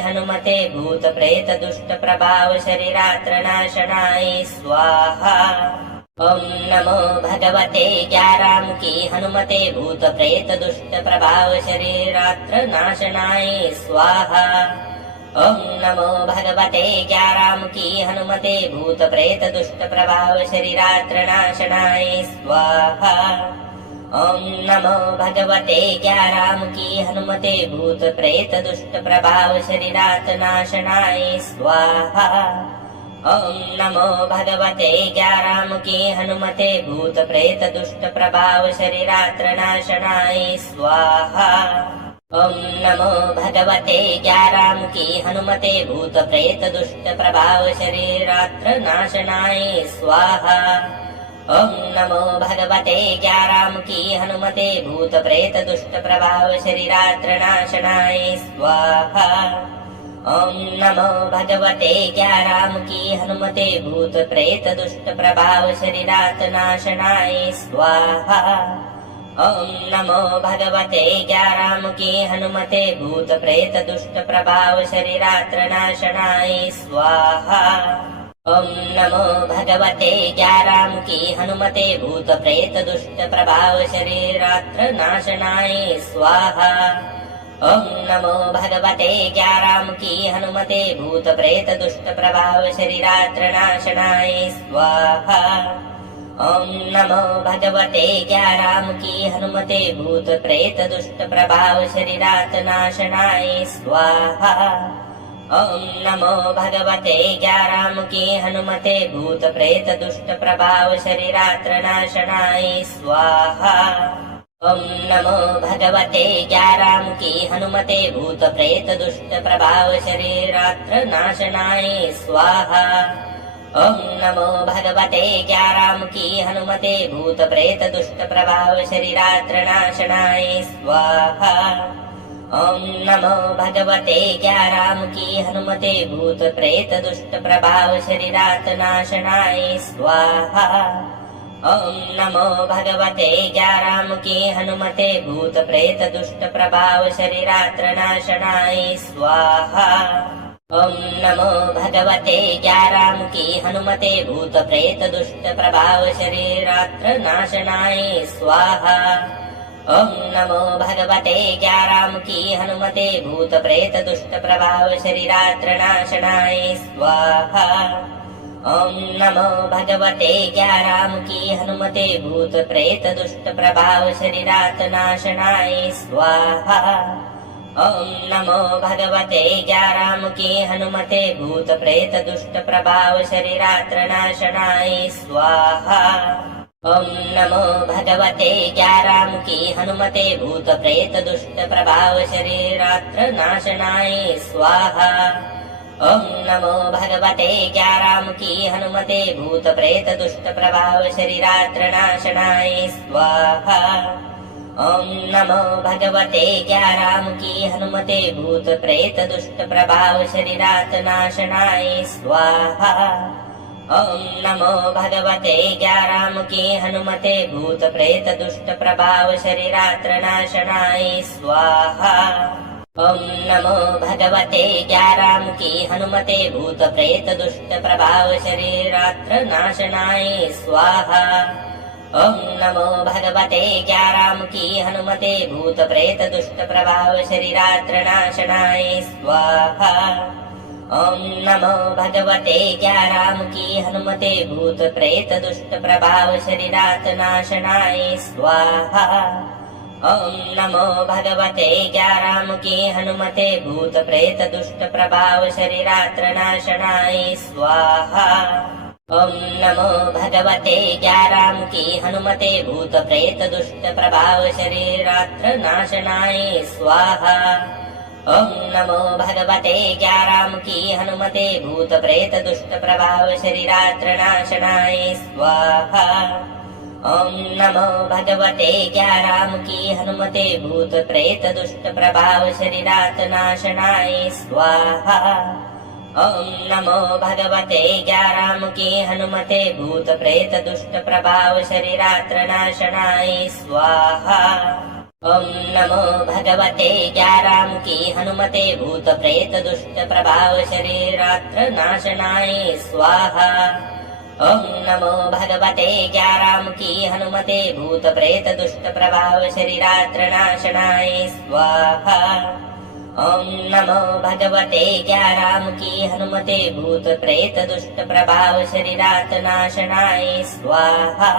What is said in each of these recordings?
हनुमते भूत प्रेत दुष्ट प्रभाव शरीरात्रनाशनाय स्वाहा। ओम नमो भगवते ज्ञारामुखी हनुमते भूत प्रेत दुष्ट प्रभाव शरीरात्रनाशनाय स्वाहा। ओम नमो भगवते ज्ञारामुखी हनुमते भूत प्रेत दुष्ट प्रभाव शरीरात्रनाशनाय स्वाहा। ओम नमो भगवते ज्ञारामुखी हनुमते भूत प्रेत दुष्ट प्रभाव शरीरात्रनाशनाय स्वाहा। ओम नमो भगवते ज्ञारामुखी हनुमते भूत प्रेत दुष्ट प्रभाव शरीरात्रनाशनाय स्वाहा। ओम नमो भगवते ज्ञारामुखी हनुमते भूत प्रेत दुष्ट प्रभाव शरीरात्रनाशनाय स्वाहा। ओम नमो भगवते ज्ञारामुखी हनुमते भूत प्रेत दुष्ट प्रभाव शरीरात्रनाशनाय स्वाहा। ओम नमो भगवते ज्ञारामुखी हनुमते भूत प्रेत दुष्ट प्रभाव शरीरात्रनाशनाय स्वाहा। ओम नमो भगवते ज्ञारामुखी हनुमते भूत प्रेत दुष्ट प्रभाव शरीरात्रनाशनाय स्वाहा। ओम नमो भगवते ज्ञारामुखी हनुमते भूत प्रेत दुष्ट प्रभाव शरीरात्रनाशनाय स्वाहा। ओम नमो भगवते ज्ञारामुखी हनुमते भूत प्रेत दुष्ट प्रभाव शरीरात्रनाशनाय स्वाहा। ओम नमो भगवते ज्ञारामुखी हनुमते भूत प्रेत दुष्ट प्रभाव शरीरात्रनाशनाय स्वाहा। ओम नमो भगवते ज्ञारामुखी हनुमते भूत प्रेत दुष्ट प्रभाव शरीरात्रनाशनाय स्वाहा। ओम नमो भगवते ज्ञारामुखी हनुमते भूत प्रेत दुष्ट प्रभाव शरीरात्रनाशनाय स्वाहा। ओम नमो भगवते ज्ञारामुखी हनुमते भूत प्रेत दुष्ट प्रभाव शरीरात्रनाशनाय स्वाहा। ओम नमो भगवते ज्ञारामुखी हनुमते भूत प्रेत दुष्ट प्रभाव शरीरात्रनाशनाय स्वाहा। ओम नमो भगवते ज्ञारामुखी हनुमते भूत प्रेत दुष्ट प्रभाव शरीरात्रनाशनाय स्वाहा। ओम नमो भगवते ज्ञारामुखी हनुमते भूत प्रेत दुष्ट प्रभाव शरीरात्रनाशनाय स्वाहा। ओम नमो भगवते ज्ञारामुखी हनुमते भूत प्रेत दुष्ट प्रभाव शरीरात्रनाशनाय स्वाहा। ओम नमो भगवते ज्ञारामुखी हनुमते भूत प्रेत दुष्ट प्रभाव शरीरात्रनाशनाय स्वाहा। ओम नमो भगवते ज्ञारामुखी हनुमते भूत प्रेत दुष्ट प्रभाव शरीरात्रनाशनाय स्वाहा। ओम नमो भगवते ज्ञारामुखी हनुमते भूत प्रेत दुष्ट प्रभाव शरीरात्रनाशनाय स्वाहा। ओम नमो भगवते ज्ञारामुखी हनुमते भूत प्रेत दुष्ट प्रभाव शरीरात्रनाशनाय स्वाहा। ओम नमो भगवते ज्ञारामुखी हनुमते भूत प्रेत दुष्ट प्रभाव शरीरात्रनाशनाय स्वाहा। ओम नमो भगवते ज्ञारामुखी हनुमते भूत प्रेत दुष्ट प्रभाव शरीरात्रनाशनाय स्वाहा। ओम नमो भगवते ज्ञारामुखी हनुमते भूत प्रेत दुष्ट प्रभाव शरीरात्रनाशनाय स्वाहा। ओम नमो भगवते ज्ञारामुखी हनुमते भूत प्रेत दुष्ट प्रभाव शरीरात्रनाशनाय स्वाहा। ओम नमो भगवते ज्ञारामुखी हनुमते भूत प्रेत दुष्ट प्रभाव शरीरात्रनाशनाय स्वाहा। ओम नमो भगवते ज्ञारामुखी हनुमते भूत प्रेत दुष्ट प्रभाव शरीरात्रनाशनाय स्वाहा। ओम नमो भगवते ज्ञारामुखी हनुमते भूत प्रेत दुष्ट प्रभाव शरीरात्रनाशनाय स्वाहा। ओम नमो भगवते ज्ञारामुखी हनुमते भूत प्रेत दुष्ट प्रभाव शरीरात्रनाशनाय स्वाहा। ओम नमो भगवते ज्ञारामुखी हनुमते भूत प्रेत दुष्ट प्रभाव शरीरात्रनाशनाय स्वाहा। ओम नमो भगवते ज्ञारामुखी हनुमते भूत प्रेत दुष्ट प्रभाव शरीरात्रनाशनाय स्वाहा। ओम नमो भगवते ज्ञारामुखी हनुमते भूत प्रेत दुष्ट प्रभाव शरीरात्र नाशनाय स्वाहा। ओम नमो भगवते ज्ञारामुखी हनुमते भूत प्रेत दुष्ट प्रभाव शरीरात्र नाशनाय स्वाहा। ओम नमो भगवते ज्ञारामुखी हनुमते भूत प्रेत दुष्ट प्रभाव शरीरात्र नाशनाय स्वाहा।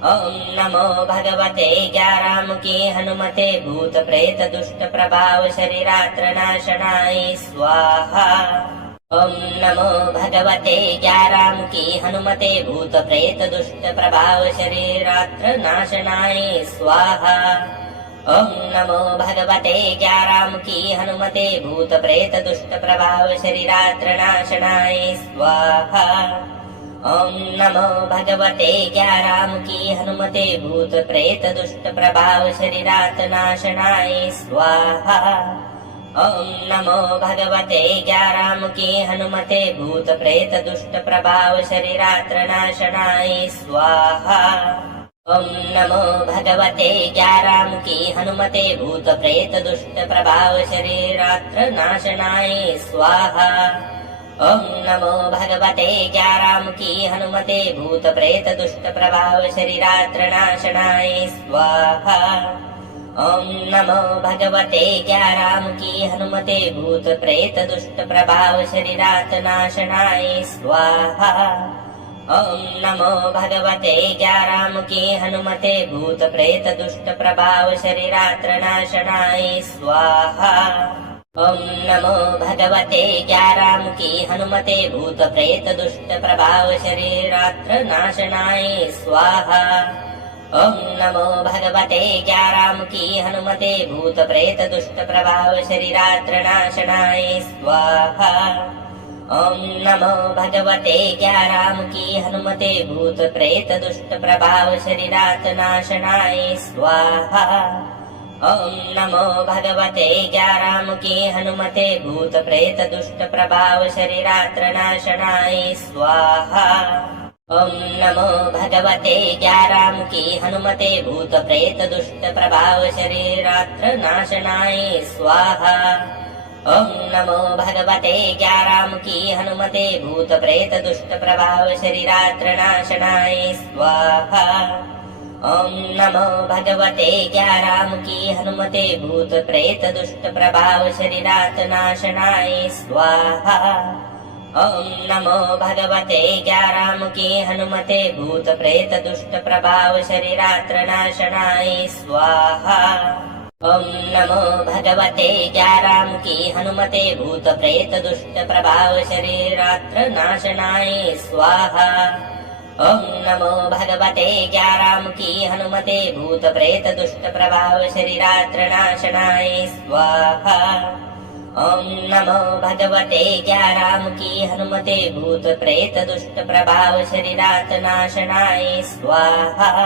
ओम नमो भगवते ज्ञारामुखी हनुमते भूत प्रेत दुष्ट प्रभाव शरीरात्र नाशनाय स्वाहा। ओम नमो भगवते ज्ञारामुखी हनुमते भूत प्रेत दुष्ट प्रभाव शरीरात्र नाशनाय स्वाहा। ओम नमो भगवते ज्ञारामुखी हनुमते भूत प्रेत दुष्ट प्रभाव शरीरात्र नाशनाय स्वाहा। ओम नमो भगवते ज्ञारामुखी हनुमते भूत प्रेत दुष्ट प्रभाव शरीरात नाशनाय स्वाहा। ओम नमो भगवते ज्ञारामुखी हनुमते भूत प्रेत दुष्ट प्रभाव शरीरात्र नाशनाय स्वाहा। ओम नमो भगवते ज्ञारामुखी हनुमते भूत प्रेत दुष्ट प्रभाव शरीरात्र नाशनाय स्वाहा। ओम नमो भगवते ज्ञारामुखी हनुमते भूत प्रेत दुष्ट प्रभाव शरीरात्र नाशनाय स्वाहा। ओम नमो भगवते ज्ञारामुखी हनुमते भूत प्रेत दुष्ट प्रभाव शरीरात्र नाशनाय स्वाहा। ओम नमो भगवते ज्ञारामुखी हनुमते भूत प्रेत दुष्ट प्रभाव शरीरात्र नाशनाय स्वाहा। ओम नमो भगवते ज्ञारामुखी हनुमते भूत प्रेत दुष्ट प्रभाव शरीरात्र नाशनाय स्वाहा। ओम नमो भगवते ज्ञारामुखी हनुमते भूत प्रेत दुष्ट प्रभाव शरीरात्र नाशनाय स्वाहा। ओम नमो भगवते ज्ञारामुखी हनुमते भूत प्रेत दुष्ट प्रभाव शरीरात्र नाशनाय स्वाहा। ओम नमो भगवते ज्ञारामुखी हनुमते भूत प्रेत दुष्ट प्रभाव शरीरात्र नाशनाय स्वाहा। ओम नमो भगवते ज्ञारामुखी हनुमते भूत प्रेत दुष्ट प्रभाव शरीरात्र नाशनाय स्वाहा। ओम नमो भगवते ज्ञारामुखी हनुमते भूत प्रेत दुष्ट प्रभाव शरीरात्र नाशनाय स्वाहा। ओम नमो भगवते ज्ञारामुखी हनुमते भूत प्रेत दुष्ट प्रभाव शरीरात्र नाशनाय स्वाहा। ओम नमो भगवते ज्ञारामुखी हनुमते भूत प्रेत दुष्ट प्रभाव शरीरात्र नाशनाय स्वाहा। ओम नमो भगवते ज्ञारामुखी हनुमते भूत प्रेत दुष्ट प्रभाव शरीरात्र नाशनाय स्वाहा। ओम नमो भगवते ज्ञारामुखी हनुमते भूत प्रेत दुष्ट प्रभाव शरीरात्र नाशनाय स्वाहा। ओम नमो भगवते ज्ञारामुखी हनुमते भूत प्रेत दुष्ट प्रभाव शरीरात्र नाशनाय स्वाहा।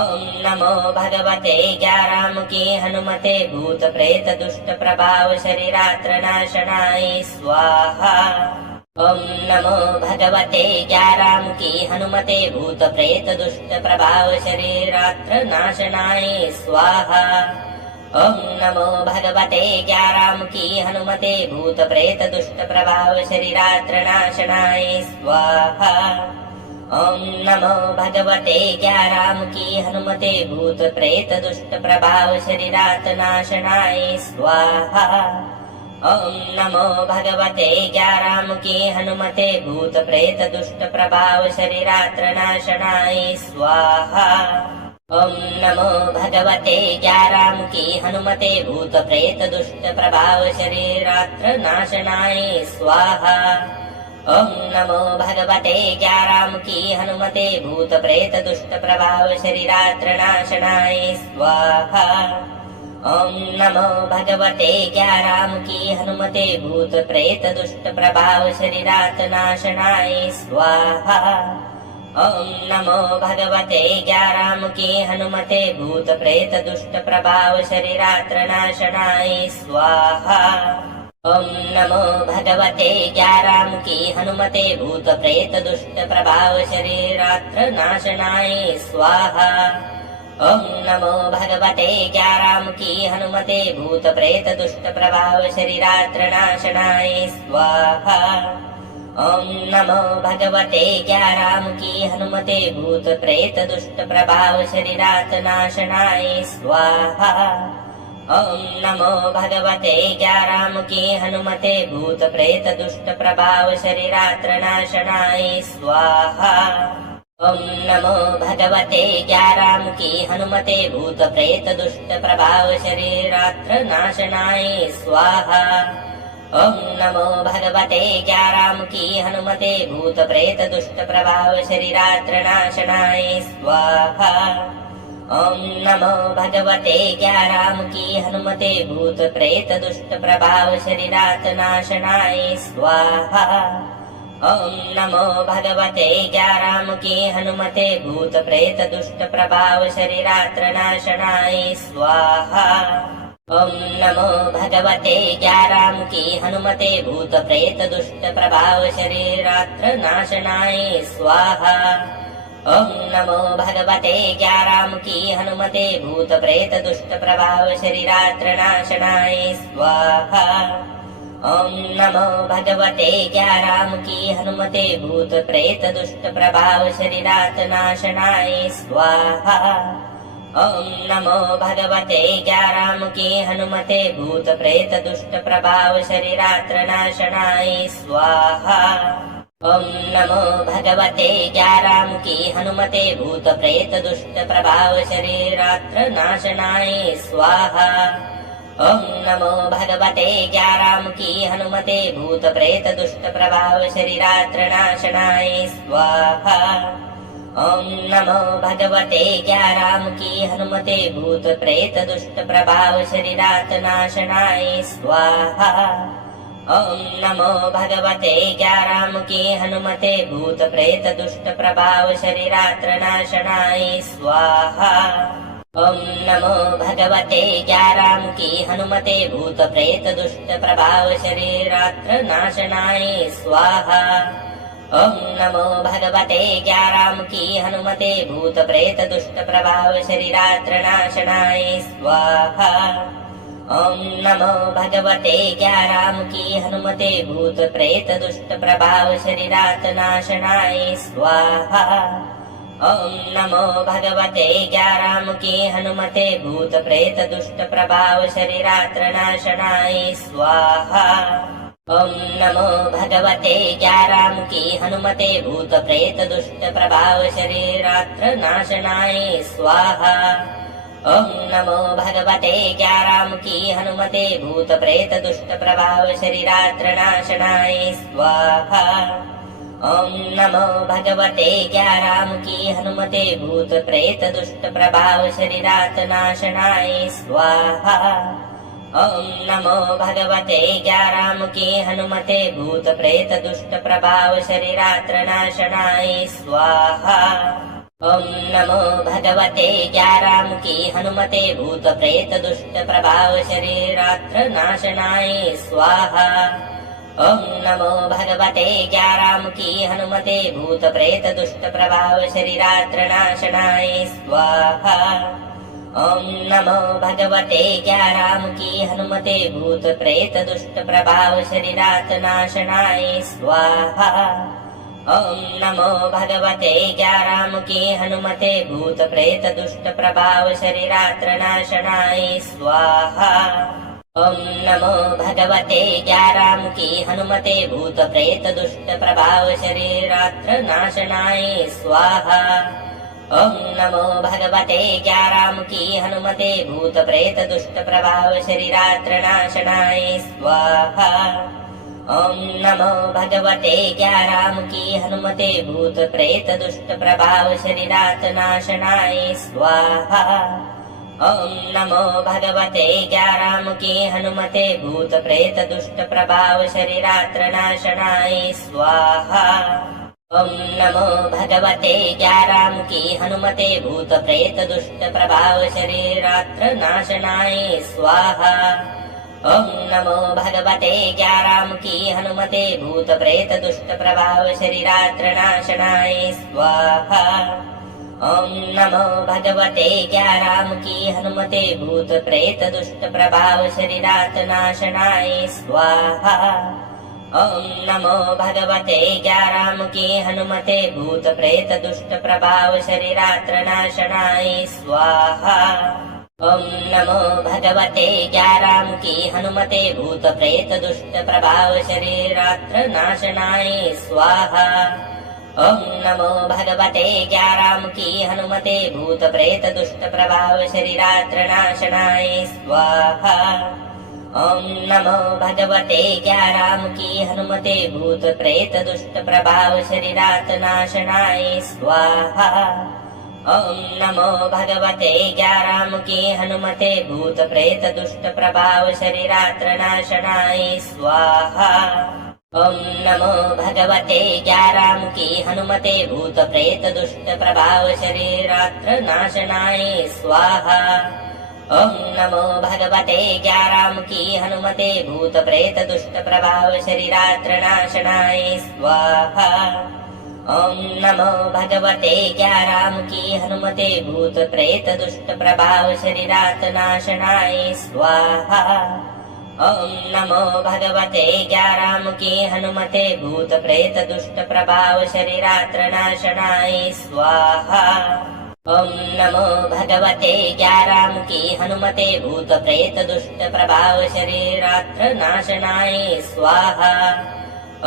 ओम नमो भगवते ज्ञारामुखी हनुमते भूत प्रेत दुष्ट प्रभाव शरीरात्र नाशनाय स्वाहा। ओम नमो भगवते ज्ञारामुखी हनुमते भूत प्रेत दुष्ट प्रभाव शरीरात्र नाशनाय स्वाहा। ओम नमो भगवते ज्ञारामुखी हनुमते भूत प्रेत दुष्ट प्रभाव शरीरात्र नाशनाय स्वाहा। ओम नमो भगवते ज्ञारामुखी हनुमते भूत प्रेत दुष्ट प्रभाव शरीरात्र नाशनाय स्वाहा। ओम नमो भगवते ज्ञारामुखी हनुमते भूत प्रेत दुष्ट प्रभाव शरीरात्र नाशनाय स्वाहा। ओम नमो भगवते ज्ञारामुखी हनुमते भूत प्रेत दुष्ट प्रभाव शरीरात्र नाशनाय स्वाहा। ओम नमो भगवते ज्ञारामुखी हनुमते भूत प्रेत दुष्ट प्रभाव शरीरात्र नाशनाय स्वाहा। ओम नमो भगवते ज्ञारामुखी हनुमते भूत प्रेत दुष्ट प्रभाव शरीरात्र नाशनाय स्वाहा। ओम नमो भगवते ज्ञारामुखी हनुमते भूत प्रेत दुष्ट प्रभाव शरीरात्र नाशनाय स्वाहा। ओम नमो भगवते ज्ञारामुखी हनुमते भूत प्रेत दुष्ट प्रभाव शरीरात्र नाशनाय स्वाहा। ओम नमो भगवते ज्ञारामुखी हनुमते भूत प्रेत दुष्ट प्रभाव शरीरात्र नाशनाय स्वाहा। ओम नमो भगवते ज्ञारामुखी हनुमते भूत प्रेत दुष्ट प्रभाव शरीरात नाशनाय स्वाहा। ओम नमो भगवते ज्ञारामुखी हनुमते भूत प्रेत दुष्ट प्रभाव शरीरात्र नाशनाय स्वाहा। ओम नमो भगवते ज्ञारामुखी हनुमते भूत प्रेत दुष्ट प्रभाव शरीरात्र नाशनाय स्वाहा। ओम नमो भगवते ज्ञारामुखी हनुमते भूत प्रेत दुष्ट प्रभाव शरीरात्र नाशनाय स्वाहा। ओम नमो भगवते ज्ञारामुखी हनुमते भूत प्रेत दुष्ट प्रभाव शरीरात नाशनाय स्वाहा। ओम नमो भगवते ज्ञारामुखी हनुमते भूत प्रेत दुष्ट प्रभाव शरीरात्र नाशनाय स्वाहा। ओम नमो भगवते ज्ञारामुखी हनुमते भूत प्रेत दुष्ट प्रभाव शरीरात्र नाशनाय स्वाहा। ओम नमो भगवते ज्ञारामुखी हनुमते भूत प्रेत दुष्ट प्रभाव शरीरात्र नाशनाय स्वाहा। ओम नमो भगवते ज्ञारामुखी हनुमते भूत प्रेत दुष्ट प्रभाव शरीरात नाशनाय स्वाहा। ओम नमो भगवते ज्ञारामुखी हनुमते भूत प्रेत दुष्ट प्रभाव शरीरात्र नाशनाय स्वाहा। ओम नमो भगवते ज्ञारामुखी हनुमते भूत प्रेत दुष्ट प्रभाव शरीरात्र नाशनाय स्वाहा। ओम नमो भगवते ज्ञारामुखी हनुमते भूत प्रेत दुष्ट प्रभाव शरीरात्र नाशनाय स्वाहा। ओम नमो भगवते ज्ञारामुखी हनुमते भूत प्रेत दुष्ट प्रभाव शरीरात नाशनाय स्वाहा। ओम नमो भगवते ज्ञारामुखी हनुमते भूत प्रेत दुष्ट प्रभाव शरीरात्र नाशनाय स्वाहा। ओम नमो भगवते ज्ञारामुखी हनुमते भूत प्रेत दुष्ट प्रभाव शरीरात्र नाशनाय स्वाहा। ओम नमो भगवते ज्ञारामुखी हनुमते भूत प्रेत दुष्ट प्रभाव शरीरात्र नाशनाय स्वाहा। ओम नमो भगवते ज्ञारामुखी हनुमते भूत प्रेत दुष्ट प्रभाव शरीरात नाशनाय स्वाहा। ओम नमो भगवते ज्ञारामुखी हनुमते भूत प्रेत दुष्ट प्रभाव शरीरात्र नाशनाय स्वाहा। ओम नमो भगवते ज्ञारामुखी हनुमते भूत प्रेत दुष्ट प्रभाव शरीरात्र नाशनाय स्वाहा। ओम नमो भगवते ज्ञारामुखी हनुमते भूत प्रेत दुष्ट प्रभाव शरीरात्र नाशनाय स्वाहा। ओम नमो भगवते ज्ञारामुखी हनुमते भूत प्रेत दुष्ट प्रभाव शरीरात नाशनाय स्वाहा। ओम नमो भगवते ज्ञारामुखी हनुमते भूत प्रेत दुष्ट प्रभाव शरीरात्र नाशनाय स्वाहा। ओम नमो भगवते ज्ञारामुखी हनुमते भूत प्रेत दुष्ट प्रभाव शरीरात्र नाशनाय स्वाहा। ओम नमो भगवते ज्ञारामुखी हनुमते भूत प्रेत दुष्ट प्रभाव शरीरात्र नाशनाय स्वाहा। ओम नमो भगवते ज्ञारामुखी हनुमते भूत प्रेत दुष्ट प्रभाव शरीरात नाशनाय स्वाहा। ओम नमो भगवते ज्ञारामुखी हनुमते भूत प्रेत दुष्ट प्रभाव शरीरात्र नाशनाय स्वाहा। ओम नमो भगवते ज्ञारामुखी हनुमते भूत प्रेत दुष्ट प्रभाव शरीरात्र नाशनाय स्वाहा। ओम नमो भगवते ज्ञारामुखी हनुमते भूत प्रेत दुष्ट प्रभाव शरीरात्र नाशनाय स्वाहा। ओम नमो भगवते ज्ञारामुखी हनुमते भूत प्रेत दुष्ट प्रभाव शरीरात नाशनाय स्वाहा। ओम नमो भगवते ज्ञारामुखी हनुमते भूत प्रेत दुष्ट प्रभाव शरीरात्र नाशनाय स्वाहा। ओम नमो भगवते ज्ञारामुखी हनुमते भूत प्रेत दुष्ट प्रभाव शरीरात्र नाशनाय स्वाहा। ओम नमो भगवते ज्ञारामुखी हनुमते भूत प्रेत दुष्ट प्रभाव शरीरात्र नाशनाय स्वाहा। ॐ नमो भगवते ज्ञारामुखी हनुमते भूत प्रेत दुष्ट प्रभाव शरीरात नाशनाय स्वाहा। ॐ नमो भगवते ज्ञारामुखी हनुमते भूत प्रेत दुष्ट प्रभाव शरीरात्र नाशनाय स्वाहा। ॐ नमो भगवते ज्ञारामुखी हनुमते भूत प्रेत दुष्ट प्रभाव शरीरात्र नाशनाय स्वाहा। ॐ नमो भगवते ज्ञारामुखी हनुमते भूत प्रेत दुष्ट प्रभाव शरीरात्र नाशनाय स्वाहा। ॐ नमो भगवते ज्ञारामुखी हनुमते भूत प्रेत दुष्ट प्रभाव शरीरात नाशनाय स्वाहा। ॐ नमो भगवते ज्ञारामुखी हनुमते भूत प्रेत दुष्ट प्रभाव शरीरात्र नाशनाय स्वाहा। ॐ नमो भगवते ज्ञारामुखी हनुमते भूत प्रेत दुष्ट प्रभाव शरीरात्र नाशनाय स्वाहा। ॐ नमो भगवते ज्ञारामुखी हनुमते भूत प्रेत दुष्ट प्रभाव शरीरात्र नाशनाय स्वाहा। ॐ नमो भगवते ज्ञारामुखी हनुमते भूत प्रेत दुष्ट प्रभाव शरीरात नाशनाय स्वाहा। ॐ नमो भगवते ज्ञारामुखी हनुमते भूत प्रेत दुष्ट प्रभाव शरीरात्र नाशनाय स्वाहा। ॐ नमो भगवते ज्ञारामुखी हनुमते भूत प्रेत दुष्ट प्रभाव शरीरात्र नाशनाय स्वाहा।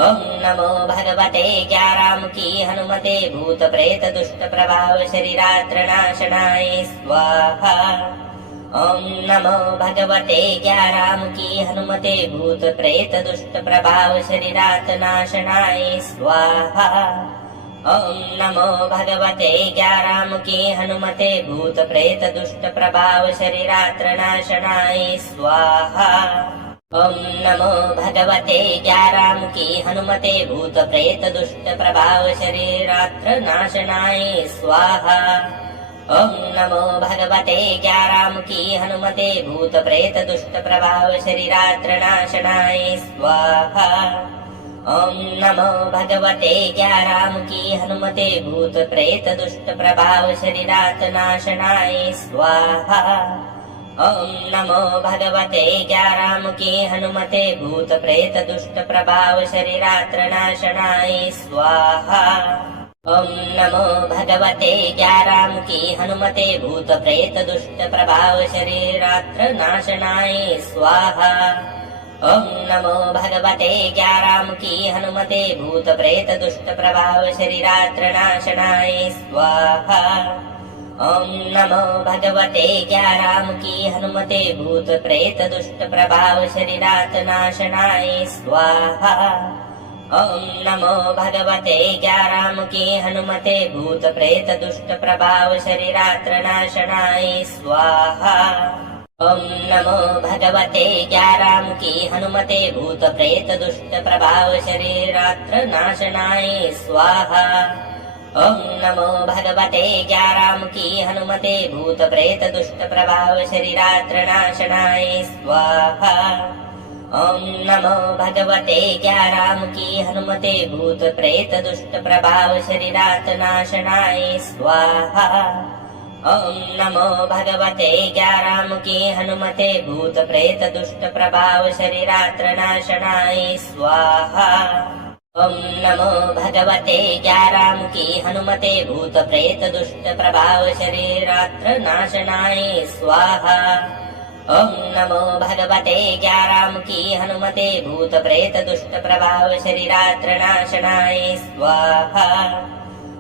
ॐ नमो भगवते ज्ञारामुखी हनुमते भूत प्रेत दुष्ट प्रभाव शरीरात्र नाशनाय स्वाहा। ॐ नमो भगवते ज्ञारामुखी हनुमते भूत प्रेत दुष्ट प्रभाव शरीरात नाशनाय स्वाहा। ॐ नमो भगवते ज्ञारामुखी हनुमते भूत प्रेत दुष्ट प्रभाव शरीरात्र नाशनाय स्वाहा। ॐ नमो भगवते ज्ञारामुखी हनुमते भूत प्रेत दुष्ट प्रभाव शरीरात्र नाशनाय स्वाहा। ॐ नमो भगवते ज्ञारामुखी हनुमते भूत प्रेत दुष्ट प्रभाव शरीरात्र नाशनाय स्वाहा। ॐ नमो भगवते ज्ञारामुखी हनुमते भूत प्रेत दुष्ट प्रभाव शरीरात नाशनाय स्वाहा। ॐ नमो भगवते ज्ञारामुखी हनुमते भूत प्रेत दुष्ट प्रभाव शरीरात्र नाशनाय स्वाहा। ॐ नमो भगवते ज्ञारामुखी हनुमते भूत प्रेत दुष्ट प्रभाव शरीरात्र नाशनाय स्वाहा। ॐ नमो भगवते ज्ञारामुखी हनुमते भूत प्रेत दुष्ट प्रभाव शरीरात्र नाशनाय स्वाहा। ॐ नमो भगवते ज्ञारामुखी हनुमते भूत प्रेत दुष्ट प्रभाव शरीरात नाशनाय स्वाहा। ॐ नमो भगवते ज्ञारामुखी हनुमते भूत प्रेत दुष्ट प्रभाव शरीरात्र नाशनाय स्वाहा। ॐ नमो भगवते ज्ञारामुखी हनुमते भूत प्रेत दुष्ट प्रभाव शरीरात्र नाशनाय स्वाहा। ॐ नमो भगवते ज्ञारामुखी हनुमते भूत प्रेत दुष्ट प्रभाव शरीरात्र नाशनाय स्वाहा। ॐ नमो भगवते ज्ञारामुखी हनुमते भूत प्रेत दुष्ट प्रभाव शरीरात नाशनाय स्वाहा। ॐ नमो भगवते ज्ञारामुखी हनुमते भूत प्रेत दुष्ट प्रभाव शरीरात्र नाशनाय स्वाहा। ॐ नमो भगवते ज्ञारामुखी हनुमते भूत प्रेत दुष्ट प्रभाव शरीरात्र नाशनाय स्वाहा। ॐ नमो भगवते ज्ञारामुखी हनुमते भूत प्रेत दुष्ट प्रभाव शरीरात्र नाशनाय स्वाहा।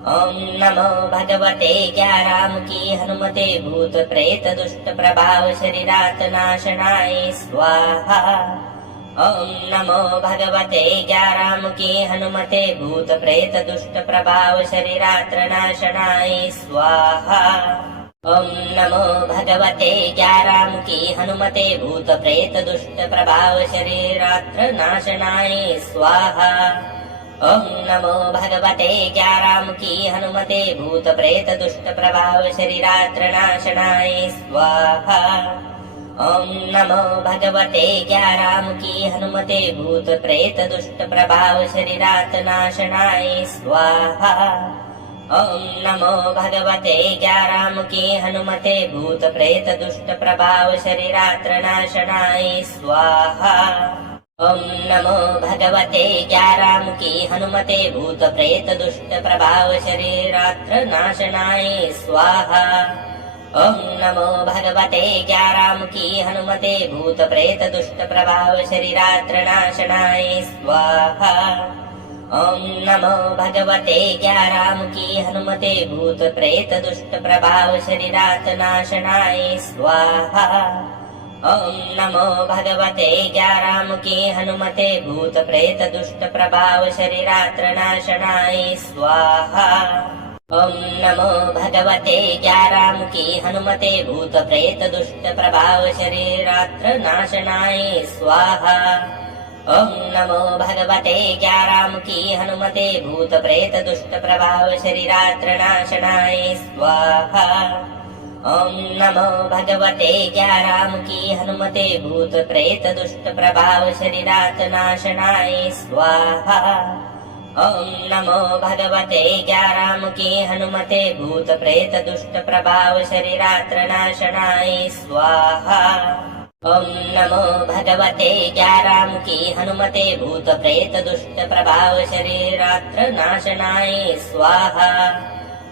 ॐ नमो भगवते ज्ञारामुखी हनुमते भूत प्रेत दुष्ट प्रभाव शरीरात नाशनाय स्वाहा। ॐ नमो भगवते ज्ञारामुखी हनुमते भूत प्रेत दुष्ट प्रभाव शरीरात्र नाशनाय स्वाहा। ॐ नमो भगवते ज्ञारामुखी हनुमते भूत प्रेत दुष्ट प्रभाव शरीरात्र नाशनाय स्वाहा। ॐ नमो भगवते ज्ञारामुखी हनुमते भूत प्रेत दुष्ट प्रभाव शरीरात्र नाशनाय स्वाहा। ॐ नमो भगवते ज्ञारामुखी हनुमते भूत प्रेत दुष्ट प्रभाव शरीरात नाशनाय स्वाहा। ॐ नमो भगवते ज्ञारामुखी हनुमते भूत प्रेत दुष्ट प्रभाव शरीरात्र नाशनाय स्वाहा। ॐ नमो भगवते ज्ञारामुखी हनुमते भूत प्रेत दुष्ट प्रभाव शरीरात्र नाशनाय स्वाहा। ॐ नमो भगवते ज्ञारामुखी हनुमते भूत प्रेत दुष्ट प्रभाव शरीरात्र नाशनाय स्वाहा। ॐ नमो भगवते ज्ञारामुखी हनुमते भूत प्रेत दुष्ट प्रभाव शरीरात् नाशनाय स्वाहा। ॐ नमो भगवते ज्ञारामुखी हनुमते भूत प्रेत दुष्ट प्रभाव शरीरात्र नाशनाय स्वाहा। ॐ नमो भगवते ज्ञारामुखी हनुमते भूत प्रेत दुष्ट प्रभाव शरीरात्र नाशनाय स्वाहा। ॐ नमो भगवते ज्ञारामुखी हनुमते भूत प्रेत दुष्ट प्रभाव शरीरात्र नाशनाय स्वाहा। ॐ नमो भगवते ज्ञारामुखी हनुमते भूत प्रेत दुष्ट प्रभाव शरीरात् नाशनाय स्वाहा। ॐ नमो भगवते ज्ञारामुखी हनुमते भूत प्रेत दुष्ट प्रभाव शरीरात्र नाशनाय स्वाहा। ॐ नमो भगवते ज्ञारामुखी हनुमते भूत प्रेत दुष्ट प्रभाव शरीरात्र नाशनाय स्वाहा।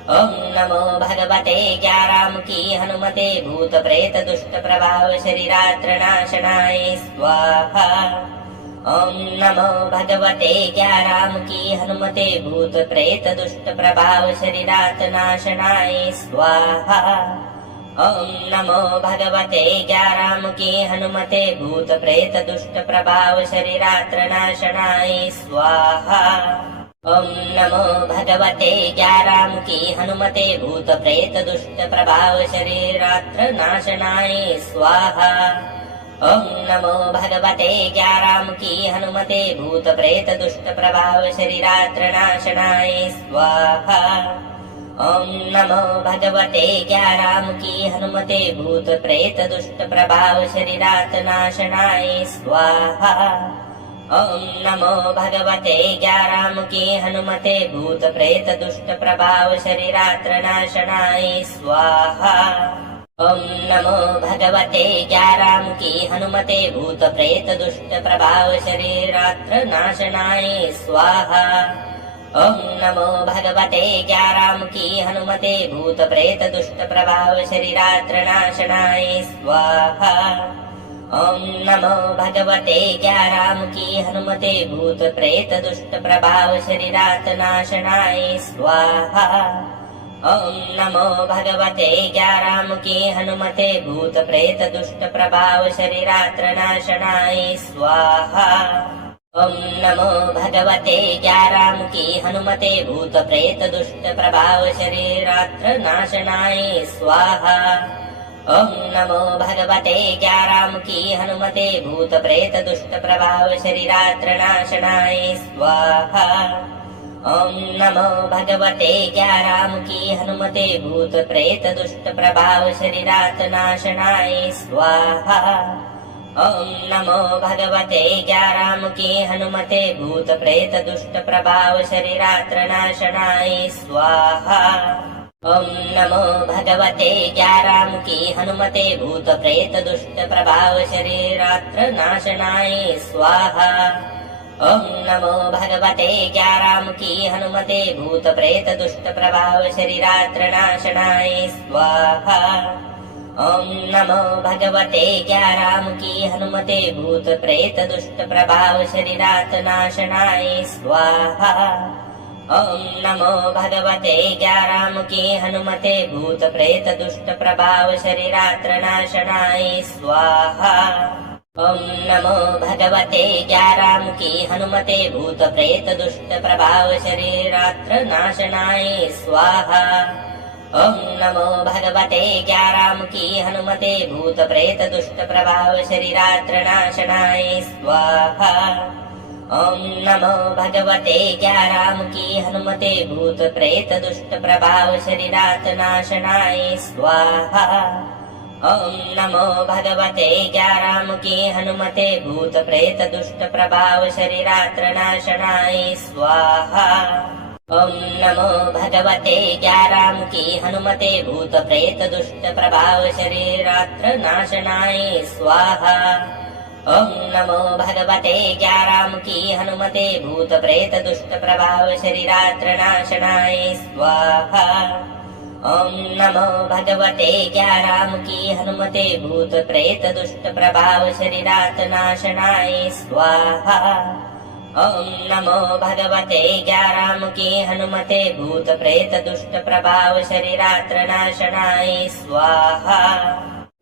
ॐ नमो भगवते ज्ञारामुखी हनुमते भूत प्रेत दुष्ट प्रभाव शरीरात्र नाशनाय स्वाहा। ॐ नमो भगवते ज्ञारामुखी हनुमते भूत प्रेत दुष्ट प्रभाव शरीरात् नाशनाय स्वाहा। ॐ नमो भगवते ज्ञारामुखी हनुमते भूत प्रेत दुष्ट प्रभाव शरीरात्र नाशनाय स्वाहा। ॐ नमो भगवते ज्ञारामुखी हनुमते भूत प्रेत दुष्ट प्रभाव शरीरात्र नाशनाय स्वाहा। ॐ नमो भगवते ज्ञारामुखी हनुमते भूत प्रेत दुष्ट प्रभाव शरीरात्र नाशनाय स्वाहा। ॐ नमो भगवते ज्ञारामुखी हनुमते भूत प्रेत दुष्ट प्रभाव शरीरात् नाशनाय स्वाहा। ॐ नमो भगवते ज्ञारामुखी हनुमते भूत प्रेत दुष्ट प्रभाव शरीरात्र नाशनाय स्वाहा। ॐ नमो भगवते ज्ञारामुखी हनुमते भूत प्रेत दुष्ट प्रभाव शरीरात्र नाशनाय स्वाहा। ॐ नमो भगवते ज्ञारामुखी हनुमते भूत प्रेत दुष्ट प्रभाव शरीरात्र नाशनाय स्वाहा। ॐ नमो भगवते ज्ञारामुखी हनुमते भूत प्रेत दुष्ट प्रभाव शरीरात् नाशनाय स्वाहा। ॐ नमो भगवते ज्ञारामुखी हनुमते भूत प्रेत दुष्ट प्रभाव शरीरात्र नाशनाय स्वाहा। ॐ नमो भगवते ज्ञारामुखी हनुमते भूत प्रेत दुष्ट प्रभाव शरीरात्र नाशनाय स्वाहा। ॐ नमो भगवते ज्ञारामुखी हनुमते भूत प्रेत दुष्ट प्रभाव शरीरात्र नाशनाय स्वाहा। ॐ नमो भगवते ज्ञारामुखी हनुमते भूत प्रेत दुष्ट प्रभाव शरीरात् नाशनाय स्वाहा। ॐ नमो भगवते ज्ञारामुखी हनुमते भूत प्रेत दुष्ट प्रभाव शरीरात्र नाशनाय स्वाहा। ॐ नमो भगवते ज्ञारामुखी हनुमते भूत प्रेत दुष्ट प्रभाव शरीरात्र नाशनाय स्वाहा। ॐ नमो भगवते ज्ञारामुखी हनुमते भूत प्रेत दुष्ट प्रभाव शरीरात्र नाशनाय स्वाहा। ॐ नमो भगवते ज्ञारामुखी हनुमते भूत प्रेत दुष्ट प्रभाव शरीरात् नाशनाय स्वाहा। ॐ नमो भगवते ज्ञारामुखी हनुमते भूत प्रेत दुष्ट प्रभाव शरीरात्र नाशनाय स्वाहा। ॐ नमो भगवते ज्ञारामुखी हनुमते भूत प्रेत दुष्ट प्रभाव शरीरात्र नाशनाय स्वाहा। ॐ नमो भगवते ज्ञारामुखी हनुमते भूत प्रेत दुष्ट प्रभाव शरीरात्र नाशनाय स्वाहा। ॐ नमो भगवते ज्ञारामुखी हनुमते भूत प्रेत दुष्ट प्रभाव शरीरात् नाशनाय स्वाहा। ॐ नमो भगवते ज्ञारामुखी हनुमते भूत प्रेत दुष्ट प्रभाव शरीरात्र नाशनाय स्वाहा। ॐ नमो भगवते ज्ञारामुखी हनुमते भूत प्रेत दुष्ट प्रभाव शरीरात्र नाशनाय स्वाहा। ॐ नमो भगवते ज्ञारामुखी हनुमते भूत प्रेत दुष्ट प्रभाव शरीरात्र नाशनाय स्वाहा। ॐ नमो भगवते ज्ञारामुखी हनुमते भूत प्रेत दुष्ट प्रभाव शरीरात्र नाशनाय स्वाहा। ॐ नमो भगवते ज्ञारामुखी हनुमते भूत प्रेत दुष्ट प्रभाव शरीरात्र नाशनाय स्वाहा।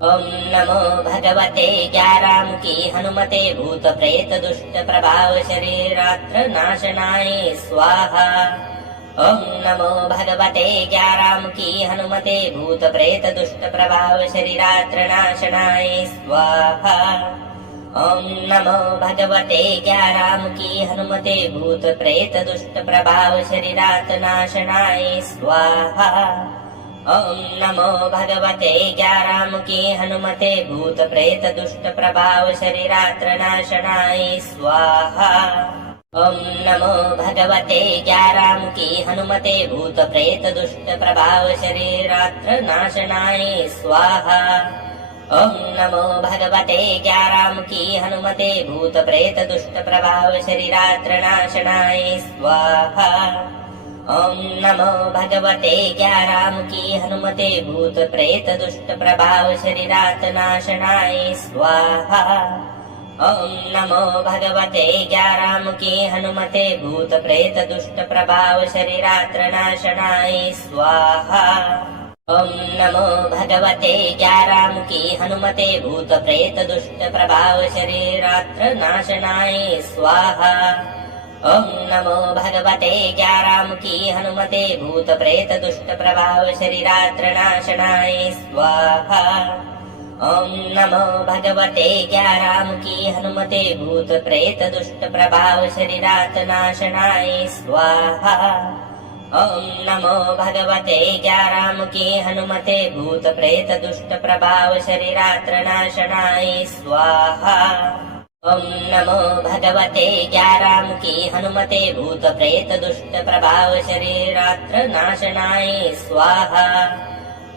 ॐ नमो भगवते ज्ञारामुखी हनुमते भूत प्रेत दुष्ट प्रभाव शरीरात्र नाशनाय स्वाहा। ॐ नमो भगवते ज्ञारामुखी हनुमते भूत प्रेत दुष्ट प्रभाव शरीरात्र नाशनाय स्वाहा। ॐ नमो भगवते ज्ञारामुखी हनुमते भूत प्रेत दुष्ट प्रभाव शरीरात् नाशनाय स्वाहा। ॐ नमो भगवते ज्ञारामुखी हनुमते भूत प्रेत दुष्ट प्रभाव शरीरात्र नाशनाय स्वाहा। ॐ नमो भगवते ज्ञारामुखी हनुमते भूत प्रेत दुष्ट प्रभाव शरीरात्र नाशनाय स्वाहा। ॐ नमो भगवते ज्ञारामुखी हनुमते भूत प्रेत दुष्ट प्रभाव शरीरात्र नाशनाय स्वाहा। ॐ नमो भगवते ज्ञारामुखी हनुमते भूत प्रेत दुष्ट प्रभाव शरीरात्र नाशनाय स्वाहा। ॐ नमो भगवते ज्ञारामुखी हनुमते भूत प्रेत दुष्ट प्रभाव शरीरात्र नाशनाय स्वाहा। ॐ नमो भगवते ज्ञारामुखी हनुमते भूत प्रेत दुष्ट प्रभाव शरीरात्र नाशनाय स्वाहा। ॐ नमो भगवते ज्ञारामुखी हनुमते भूत प्रेत दुष्ट प्रभाव शरीरात्र नाशनाय स्वाहा। ॐ नमो भगवते ज्ञारामुखी हनुमते भूत प्रेत दुष्ट प्रभाव शरीरात्र नाशनाय स्वाहा। ॐ नमो भगवते ज्ञारामुखी हनुमते भूत प्रेत दुष्ट प्रभाव शरीरात्र नाशनाय स्वाहा। ॐ नमो भगवते ज्ञारामुखी हनुमते भूत प्रेत दुष्ट प्रभाव शरीरात्र नाशनाय स्वाहा।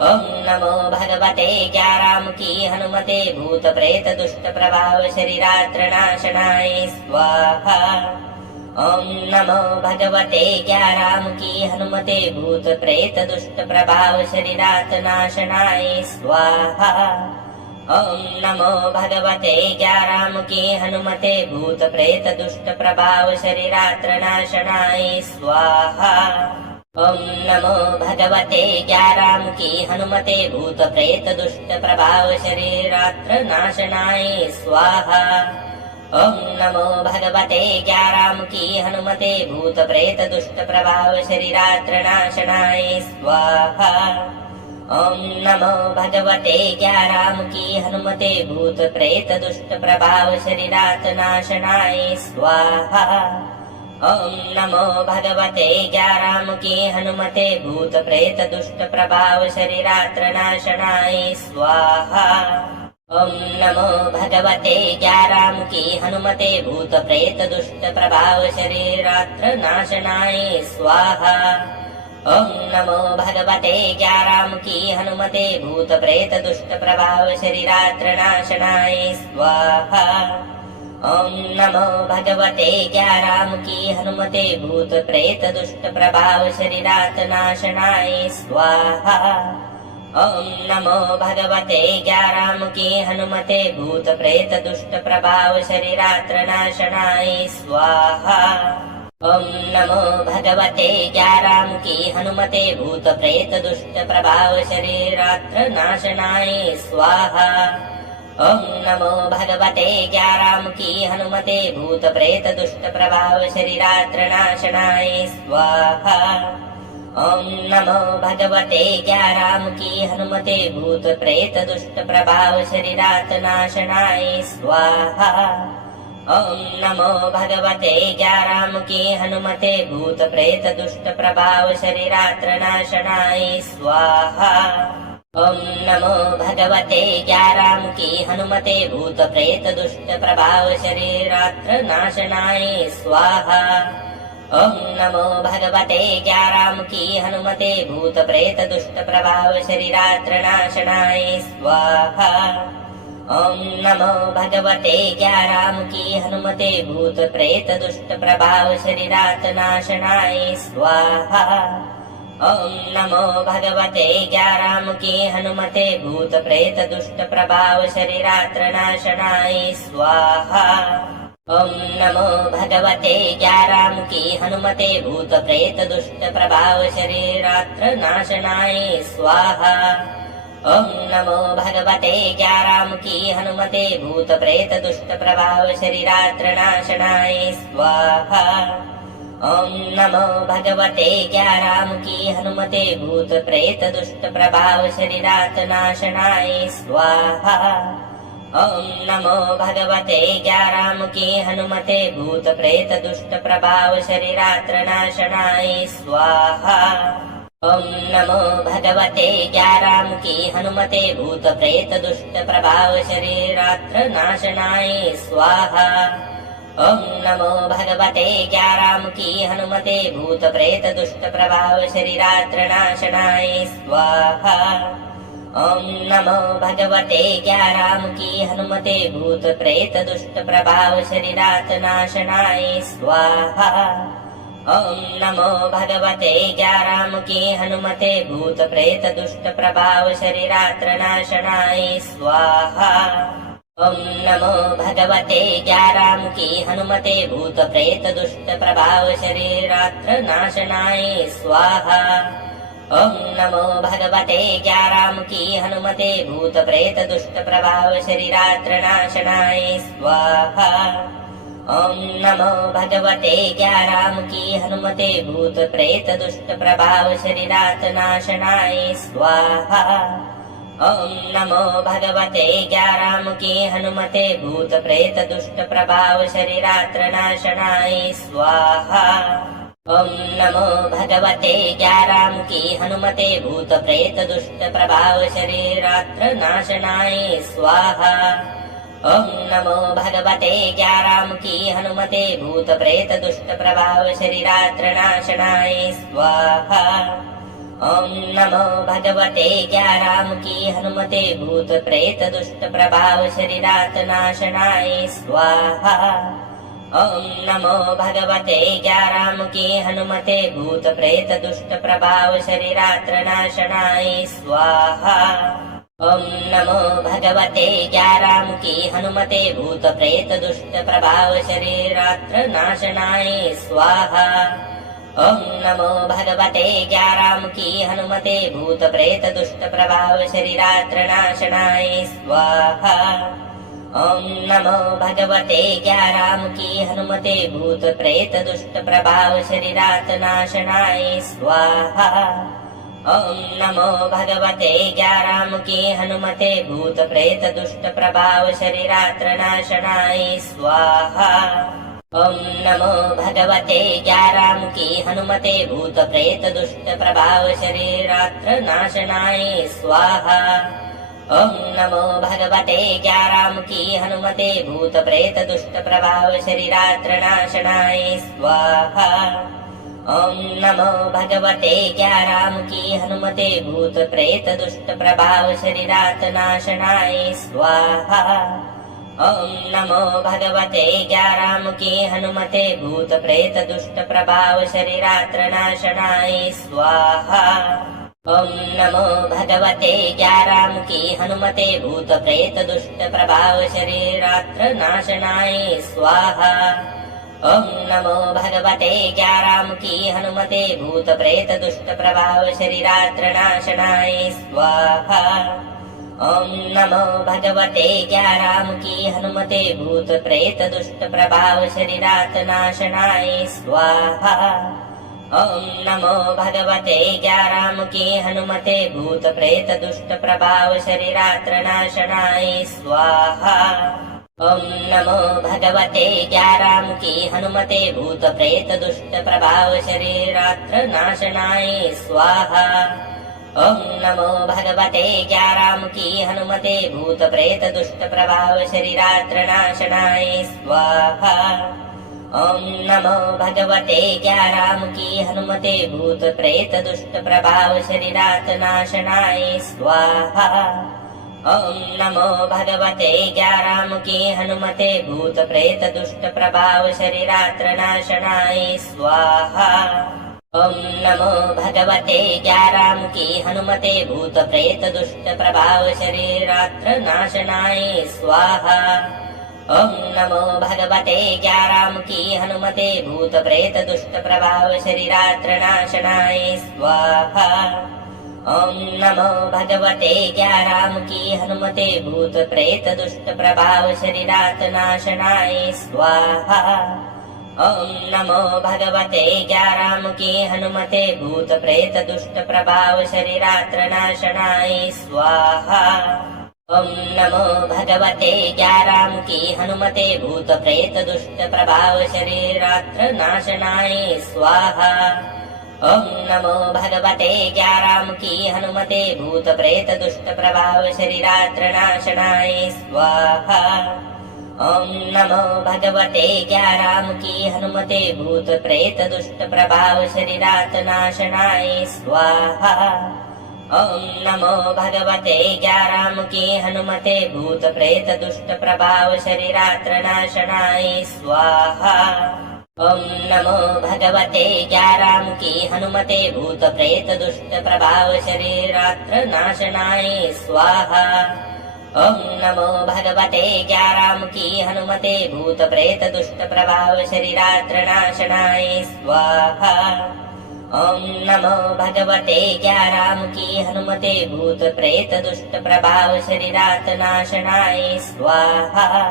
ॐ नमो भगवते ज्ञारामुखी हनुमते भूत प्रेत दुष्ट प्रभाव शरीरात्र नाशनाय स्वाहा। ॐ नमो भगवते ज्ञारामुखी हनुमते भूत प्रेत दुष्ट प्रभाव शरीरात् नाशनाय स्वाहा। ॐ नमो भगवते ज्ञारामुखी हनुमते भूत प्रेत दुष्ट प्रभाव शरीरात्र नाशनाय स्वाहा। ॐ नमो भगवते ज्ञारामुखी हनुमते भूत प्रेत दुष्ट प्रभाव शरीरात्र नाशनाय स्वाहा। ॐ नमो भगवते ज्ञारामुखी हनुमते भूत प्रेत दुष्ट प्रभाव शरीरात्र नाशनाय स्वाहा। ॐ नमो भगवते ज्ञारामुखी हनुमते भूत प्रेत दुष्ट प्रभाव शरीरात्र नाशनाय स्वाहा। ॐ नमो भगवते ज्ञारामुखी हनुमते भूत प्रेत दुष्ट प्रभाव शरीरात्र नाशनाय स्वाहा। ॐ नमो भगवते ज्ञारामुखी हनुमते भूत प्रेत दुष्ट प्रभाव शरीरात्र नाशनाय स्वाहा। ॐ नमो भगवते ज्ञारामुखी हनुमते भूत प्रेत दुष्ट प्रभाव शरीरात्र नाशनाय स्वाहा। ॐ नमो भगवते ज्ञारामुखी हनुमते भूत प्रेत दुष्ट प्रभाव शरीरात्र नाशनाय स्वाहा। ॐ नमो भगवते ज्ञारामुखी हनुमते भूत प्रेत दुष्ट प्रभाव शरीरात्र नाशनाय स्वाहा। ॐ नमो भगवते ज्ञारामुखी हनुमते भूत प्रेत दुष्ट प्रभाव शरीरात्र नाशनाय स्वाहा। ॐ नमो भगवते ज्ञारामुखी हनुमते भूत प्रेत दुष्ट प्रभाव शरीरात्र नाशनाय स्वाहा। ॐ नमो भगवते ज्ञारामुखी हनुमते भूत प्रेत दुष्ट प्रभाव शरीरात् नाशनाय स्वाहा। ॐ नमो भगवते ज्ञारामुखी हनुमते भूत प्रेत दुष्ट प्रभाव शरीरात्र नाशनाय स्वाहा। ॐ नमो भगवते ज्ञारामुखी हनुमते भूत प्रेत दुष्ट प्रभाव शरीरात्र नाशनाय स्वाहा। ओम नमो भगवते ज्ञारामुखी हनुमते भूत प्रेत दुष्ट प्रभाव शरीरात्र नाशनाय स्वाहा। ओम नमो भगवते ज्ञारामुखी हनुमते भूत प्रेत दुष्ट प्रभाव शरीरात नाशनाय स्वाहा। ओम नमो भगवते ज्ञारामुखी हनुमते भूत प्रेत दुष्ट प्रभाव शरीरात्र नाशनाय स्वाहा। ओम नमो भगवते ज्ञारामुखी हनुमते भूत प्रेत दुष्ट प्रभाव शरीरात्र नाशनाय स्वाहा। ओम नमो भगवते ज्ञारामुखी हनुमते भूत प्रेत दुष्ट प्रभाव शरीरात्र नाशनाय स्वाहा। ओम नमो भगवते ज्ञारामुखी हनुमते भूत प्रेत दुष्ट प्रभाव शरीरात नाशनाय स्वाहा। ओम नमो भगवते ज्ञारामुखी हनुमते भूत प्रेत दुष्ट प्रभाव शरीरात्र नाशनाय स्वाहा। ओम नमो भगवते ज्ञारामुखी हनुमते भूत प्रेत दुष्ट प्रभाव शरीरात्र नाशनाय स्वाहा। ओम नमो भगवते ज्ञारामुखी हनुमते भूत प्रेत दुष्ट प्रभाव शरीरात्र नाशनाय स्वाहा। ओम नमो भगवते ज्ञारामुखी हनुमते भूत प्रेत दुष्ट प्रभाव शरीरात नाशनाय स्वाहा। ओम नमो भगवते ज्ञारामुखी हनुमते भूत प्रेत दुष्ट प्रभाव शरीरात्र नाशनाय स्वाहा। ओम नमो भगवते ज्ञारामुखी हनुमते भूत प्रेत दुष्ट प्रभाव शरीरात्र नाशनाय स्वाहा। ओम नमो भगवते ज्ञारामुखी हनुमते भूत प्रेत दुष्ट प्रभाव शरीरात्र नाशनाय स्वाहा। ओम नमो भगवते ज्ञारामुखी हनुमते भूत प्रेत दुष्ट प्रभाव शरीरात नाशनाय स्वाहा। ओम नमो भगवते ज्ञारामुखी हनुमते भूत प्रेत दुष्ट प्रभाव शरीरात्र नाशनाय स्वाहा। ओम नमो भगवते ज्ञारामुखी हनुमते भूत प्रेत दुष्ट प्रभाव शरीरात्र नाशनाय स्वाहा। ओम नमो भगवते ज्ञारामुखी हनुमते भूत प्रेत दुष्ट प्रभाव शरीरात्र नाशनाय स्वाहा। ओम नमो भगवते ज्ञारामुखी हनुमते भूत प्रेत दुष्ट प्रभाव शरीरात नाशनाय स्वाहा। ओम नमो भगवते ज्ञारामुखी हनुमते भूत प्रेत दुष्ट प्रभाव शरीरात्र नाशनाय स्वाहा। ओम नमो भगवते ज्ञारामुखी हनुमते भूत प्रेत दुष्ट प्रभाव शरीरात्र नाशनाय स्वाहा। ओम नमो भगवते ज्ञारामुखी हनुमते भूत प्रेत दुष्ट प्रभाव शरीरात्र नाशनाय स्वाहा। ओम नमो भगवते ज्ञारामुखी हनुमते भूत प्रेत दुष्ट प्रभाव शरीरात नाशनाय स्वाहा। ओम नमो भगवते ज्ञारामुखी हनुमते भूत प्रेत दुष्ट प्रभाव शरीरात्र नाशनाय स्वाहा। ओम नमो भगवते ज्ञारामुखी हनुमते भूत प्रेत दुष्ट प्रभाव शरीरात्र नाशनाय स्वाहा। ओम नमो भगवते ज्ञारामुखी हनुमते भूत प्रेत दुष्ट प्रभाव शरीरात्र नाशनाय स्वाहा। ओम नमो भगवते ज्ञारामुखी हनुमते भूत प्रेत दुष्ट प्रभाव शरीरात नाशनाय स्वाहा। ओम नमो भगवते ज्ञारामुखी हनुमते भूत प्रेत दुष्ट प्रभाव शरीरात्र नाशनाय स्वाहा। ओम नमो भगवते ज्ञारामुखी हनुमते भूत प्रेत दुष्ट प्रभाव शरीरात्र नाशनाय स्वाहा। ओम नमो भगवते ज्ञारामुखी हनुमते भूत प्रेत दुष्ट प्रभाव शरीरात्र नाशनाय स्वाहा। ओम नमो भगवते ज्ञारामुखी हनुमते भूत प्रेत दुष्ट प्रभाव शरीरात नाशनाय स्वाहा। ओम नमो भगवते ज्ञारामुखी हनुमते भूत प्रेत दुष्ट प्रभाव शरीरात्र नाशनाय स्वाहा। ओम नमो भगवते ज्ञारामुखी हनुमते भूत प्रेत दुष्ट प्रभाव शरीरात्र नाशनाय स्वाहा। ओम नमो भगवते ज्ञारामुखी हनुमते भूत प्रेत दुष्ट प्रभाव शरीरात्र नाशनाय स्वाहा। ॐ नमो भगवते ज्ञारामुखी हनुमते भूत प्रेत दुष्ट प्रभाव शरीरात नाशनाय स्वाहा। ॐ नमो भगवते ज्ञारामुखी हनुमते भूत प्रेत दुष्ट प्रभाव शरीरात्र नाशनाय स्वाहा। ॐ नमो भगवते ज्ञारामुखी हनुमते भूत प्रेत दुष्ट प्रभाव शरीरात्र नाशनाय स्वाहा। ॐ नमो भगवते ज्ञारामुखी हनुमते भूत प्रेत दुष्ट प्रभाव शरीरात्र नाशनाय स्वाहा। ॐ नमो भगवते ज्ञारामुखी हनुमते भूत प्रेत दुष्ट प्रभाव शरीरात नाशनाय स्वाहा। ॐ नमो भगवते ज्ञारामुखी हनुमते भूत प्रेत दुष्ट प्रभाव शरीरात्र नाशनाय स्वाहा। ॐ नमो भगवते ज्ञारामुखी हनुमते भूत प्रेत दुष्ट प्रभाव शरीरात्र नाशनाय स्वाहा। ॐ नमो भगवते ज्ञारामुखी हनुमते भूत प्रेत दुष्ट प्रभाव शरीरात्र नाशनाय स्वाहा। ॐ नमो भगवते ज्ञारामुखी हनुमते भूत प्रेत दुष्ट प्रभाव शरीरात नाशनाय स्वाहा। ॐ नमो भगवते ज्ञारामुखी हनुमते भूत प्रेत दुष्ट प्रभाव शरीरात्र नाशनाय स्वाहा। ॐ नमो भगवते ज्ञारामुखी हनुमते भूत प्रेत दुष्ट प्रभाव शरीरात्र नाशनाय स्वाहा। ॐ नमो भगवते ज्ञारामुखी हनुमते भूत प्रेत दुष्ट प्रभाव शरीरात्र नाशनाय स्वाहा। ॐ नमो भगवते ज्ञारामुखी हनुमते भूत प्रेत दुष्ट प्रभाव शरीरात नाशनाय स्वाहा।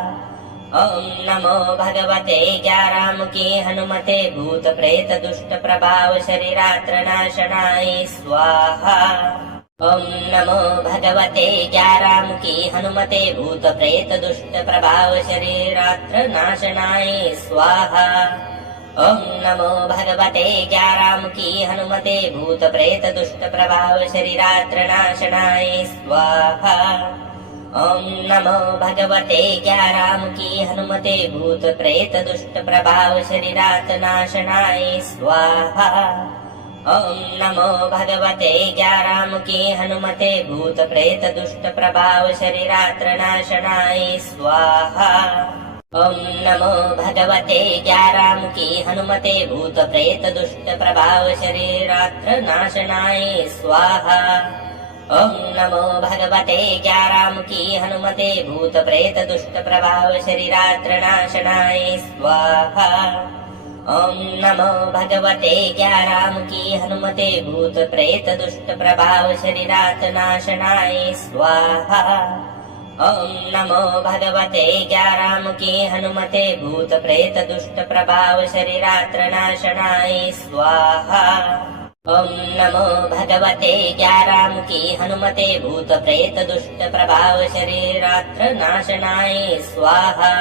ॐ नमो भगवते ज्ञारामुखी हनुमते भूत प्रेत दुष्ट प्रभाव शरीरात्र नाशनाय स्वाहा। ॐ नमो भगवते ज्ञारामुखी हनुमते भूत प्रेत दुष्ट प्रभाव शरीरात्र नाशनाय स्वाहा। ॐ नमो भगवते ज्ञारामुखी हनुमते भूत प्रेत दुष्ट प्रभाव शरीरात्र नाशनाय स्वाहा। ॐ नमो भगवते ज्ञारामुखी हनुमते भूत प्रेत दुष्ट प्रभाव शरीरात नाशनाय स्वाहा। ॐ नमो भगवते ज्ञारामुखी हनुमते भूत प्रेत दुष्ट प्रभाव शरीरात्र नाशनाय स्वाहा। ॐ नमो भगवते ज्ञारामुखी हनुमते भूत प्रेत दुष्ट प्रभाव शरीरात्र नाशनाय स्वाहा। ॐ नमो भगवते ज्ञारामुखी हनुमते भूत प्रेत दुष्ट प्रभाव शरीरात्र नाशनाय स्वाहा। ॐ नमो भगवते ज्ञारामुखी हनुमते भूत प्रेत दुष्ट प्रभाव शरीरात नाशनाय स्वाहा। ॐ नमो भगवते ज्ञारामुखी हनुमते भूत प्रेत दुष्ट प्रभाव शरीरात्र नाशनाय स्वाहा। ॐ नमो भगवते ज्ञारामुखी हनुमते भूत प्रेत दुष्ट प्रभाव शरीरात्र नाशनाय स्वाहा।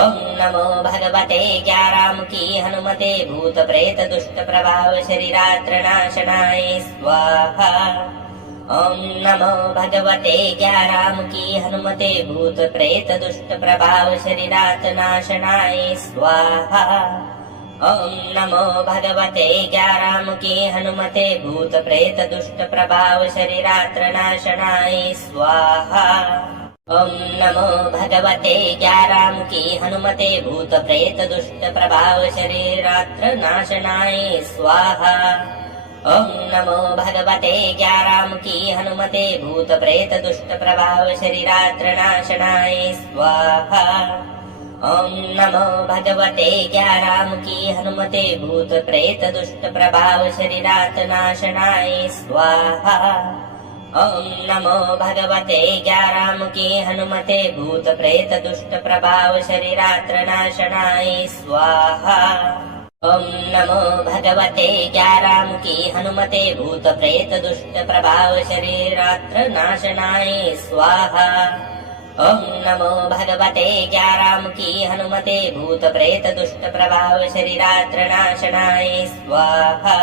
ॐ नमो भगवते ज्ञारामुखी हनुमते भूत प्रेत दुष्ट प्रभाव शरीरात्र नाशनाय स्वाहा। ॐ नमो भगवते ज्ञारामुखी हनुमते भूत प्रेत दुष्ट प्रभाव शरीरात नाशनाय स्वाहा। ॐ नमो भगवते ज्ञारामुखी हनुमते भूत प्रेत दुष्ट प्रभाव शरीरात्र नाशनाय स्वाहा। ॐ नमो भगवते ज्ञारामुखी हनुमते भूत प्रेत दुष्ट प्रभाव शरीरात्र नाशनाय स्वाहा। ॐ नमो भगवते ज्ञारामुखी हनुमते भूत प्रेत दुष्ट प्रभाव शरीरात्र नाशनाय स्वाहा। ॐ नमो भगवते ज्ञारामुखी हनुमते भूत प्रेत दुष्ट प्रभाव शरीरात नाशनाय स्वाहा। ॐ नमो भगवते ज्ञारामुखी हनुमते भूत प्रेत दुष्ट प्रभाव शरीरात्र नाशनाय स्वाहा। ॐ नमो भगवते ज्ञारामुखी हनुमते भूत प्रेत दुष्ट प्रभाव शरीरात्र नाशनाय स्वाहा। ॐ नमो भगवते ज्ञारामुखी हनुमते भूत प्रेत दुष्ट प्रभाव शरीरात्र नाशनाय स्वाहा।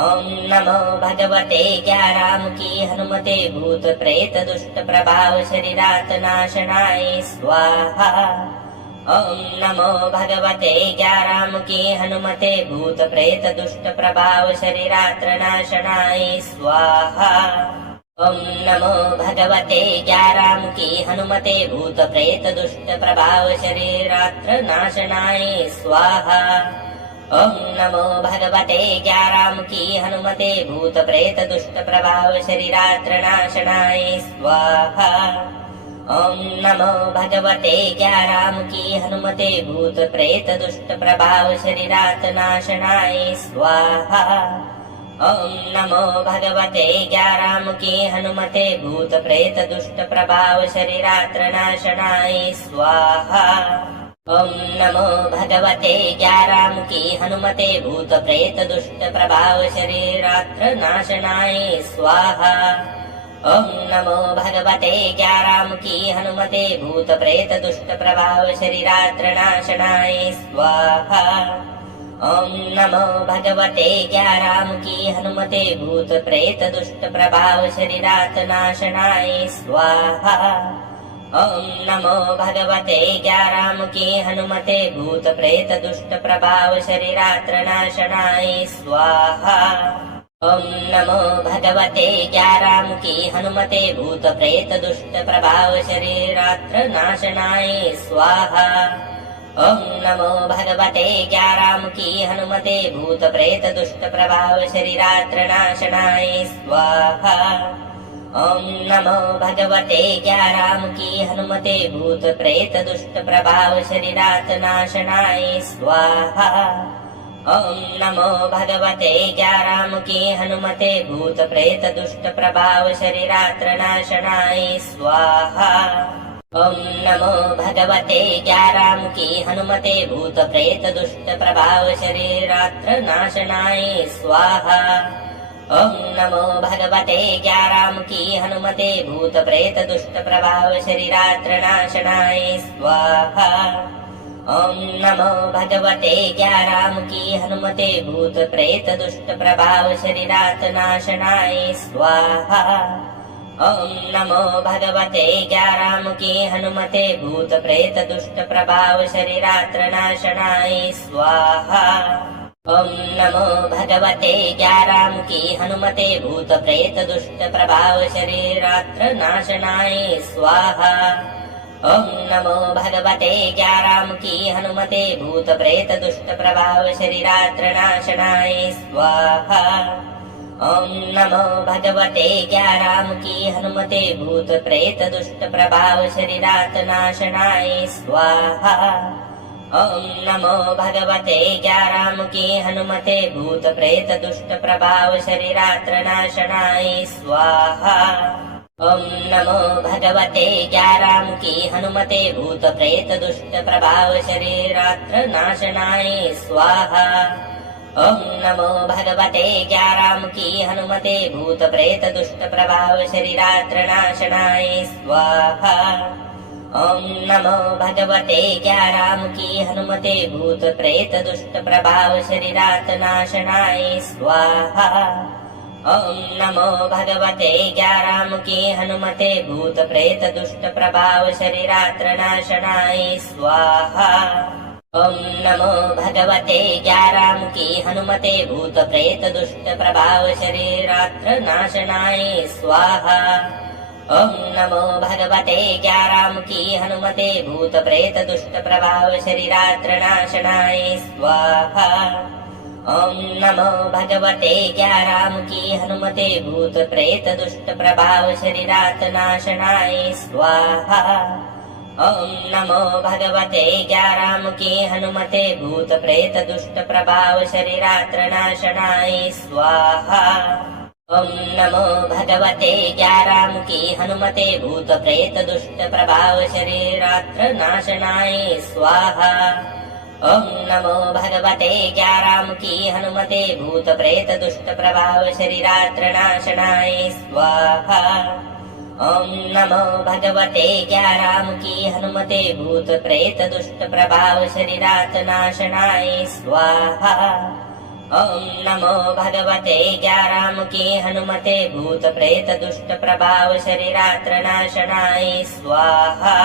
ॐ नमो भगवते ज्ञारामुखी हनुमते भूत प्रेत दुष्ट प्रभाव शरीरात नाशनाय स्वाहा। ॐ नमो भगवते ज्ञारामुखी हनुमते भूत प्रेत दुष्ट प्रभाव शरीरात्र नाशनाय स्वाहा। ॐ नमो भगवते ज्ञारामुखी हनुमते भूत प्रेत दुष्ट प्रभाव शरीरात्र नाशनाय स्वाहा। ॐ नमो भगवते ज्ञारामुखी हनुमते भूत प्रेत दुष्ट प्रभाव शरीरात्र नाशनाय स्वाहा। ॐ नमो भगवते ज्ञारामुखी हनुमते भूत प्रेत दुष्ट प्रभाव शरीरात नाशनाय स्वाहा। ॐ नमो भगवते ज्ञारामुखी हनुमते भूत प्रेत दुष्ट प्रभाव शरीरात्र नाशनाय स्वाहा। ॐ नमो भगवते ज्ञारामुखी हनुमते भूत प्रेत दुष्ट प्रभाव शरीरात्र नाशनाय स्वाहा। ॐ नमो भगवते ज्ञारामुखी हनुमते भूत प्रेत दुष्ट प्रभाव शरीरात्र नाशनाय स्वाहा। ॐ नमो भगवते ज्ञारामुखी हनुमते भूत प्रेत दुष्ट प्रभाव शरीरात नाशनाय स्वाहा। ॐ नमो भगवते ज्ञारामुखी हनुमते भूत प्रेत दुष्ट प्रभाव शरीरात्र नाशनाय स्वाहा। ॐ नमो भगवते ज्ञारामुखी हनुमते भूत प्रेत दुष्ट प्रभाव शरीरात्र नाशनाय स्वाहा। ॐ नमो भगवते ज्ञारामुखी हनुमते भूत प्रेत दुष्ट प्रभाव शरीरात्र नाशनाय स्वाहा। ॐ नमो भगवते ज्ञारामुखी हनुमते भूत प्रेत दुष्ट प्रभाव शरीरात नाशनाय स्वाहा। ॐ नमो भगवते ज्ञारामुखी हनुमते भूत प्रेत दुष्ट प्रभाव शरीरात्र नाशनाय स्वाहा। ॐ नमो भगवते ज्ञारामुखी हनुमते भूत प्रेत दुष्ट प्रभाव शरीरात्र नाशनाय स्वाहा। ॐ नमो भगवते ज्ञारामुखी हनुमते भूत प्रेत दुष्ट प्रभाव शरीरात्र नाशनाय स्वाहा। ॐ नमो भगवते ज्ञारामुखी हनुमते भूत प्रेत दुष्ट प्रभाव शरीरात नाशनाय स्वाहा। ॐ नमो भगवते ज्ञारामुखी हनुमते भूत प्रेत दुष्ट प्रभाव शरीरात्र नाशनाय स्वाहा। ॐ नमो भगवते ज्ञारामुखी हनुमते भूत प्रेत दुष्ट प्रभाव शरीरात्र नाशनाय स्वाहा। ॐ नमो भगवते ज्ञारामुखी हनुमते भूत प्रेत दुष्ट प्रभाव शरीरात्र नाशनाय स्वाहा। ॐ नमो भगवते ज्ञारामुखी हनुमते भूत प्रेत दुष्ट प्रभाव शरीरात नाशनाय स्वाहा। ॐ नमो भगवते ज्ञारामुखी हनुमते भूत प्रेत दुष्ट प्रभाव शरीरात्र नाशनाय स्वाहा। ॐ नमो भगवते ज्ञारामुखी हनुमते भूत प्रेत दुष्ट प्रभाव शरीरात्र नाशनाय स्वाहा। ॐ नमो भगवते ज्ञारामुखी हनुमते भूत प्रेत दुष्ट प्रभाव शरीरात्र नाशनाय स्वाहा। ॐ नमो भगवते ज्ञारामुखी हनुमते भूत प्रेत दुष्ट प्रभाव शरीरात नाशनाय स्वाहा। ॐ नमो भगवते ज्ञारामुखी हनुमते भूत प्रेत दुष्ट प्रभाव शरीरात्र नाशनाय स्वाहा। ॐ नमो भगवते ज्ञारामुखी हनुमते भूत प्रेत दुष्ट प्रभाव शरीरात्र नाशनाय स्वाहा। ॐ नमो भगवते ज्ञारामुखी हनुमते भूत प्रेत दुष्ट प्रभाव शरीरात्र नाशनाय स्वाहा। ॐ नमो भगवते ज्ञारामुखी हनुमते भूत प्रेत दुष्ट प्रभाव शरीरात नाशनाय स्वाहा। ॐ नमो भगवते ज्ञारामुखी हनुमते भूत प्रेत दुष्ट प्रभाव शरीरात्र नाशनाय स्वाहा। ॐ नमो भगवते ज्ञारामुखी हनुमते भूत प्रेत दुष्ट प्रभाव शरीरात्र नाशनाय स्वाहा। ॐ नमो भगवते ज्ञारामुखी हनुमते भूत प्रेत दुष्ट प्रभाव शरीरात्र नाशनाय स्वाहा। ॐ नमो भगवते ज्ञारामुखी हनुमते भूत प्रेत दुष्ट प्रभाव शरीरात नाशनाय स्वाहा। ॐ नमो भगवते ज्ञारामुखी हनुमते भूत प्रेत दुष्ट प्रभाव शरीरात्र नाशनाय स्वाहा।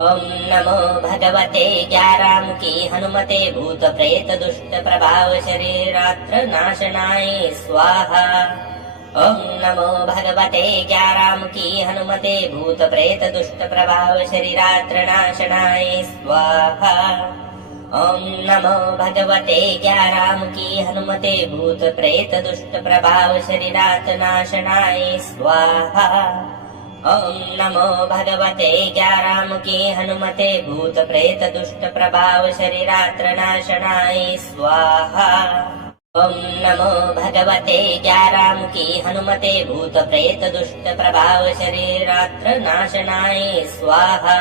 ॐ नमो भगवते ज्ञारामुखी हनुमते भूत प्रेत दुष्ट प्रभाव शरीरात्र नाशनाय स्वाहा। ॐ नमो भगवते ज्ञारामुखी हनुमते भूत प्रेत दुष्ट प्रभाव शरीरात्र नाशनाय स्वाहा। ॐ नमो भगवते ज्ञारामुखी हनुमते भूत प्रेत दुष्ट प्रभाव शरीरात्र नाशनाय स्वाहा। ॐ नमो भगवते ज्ञारामुखी हनुमते भूत प्रेत दुष्ट प्रभाव शरीरात्र नाशनाय स्वाहा। ॐ नमो भगवते ज्ञारामुखी हनुमते भूत प्रेत दुष्ट प्रभाव शरीरात्र नाशनाय स्वाहा।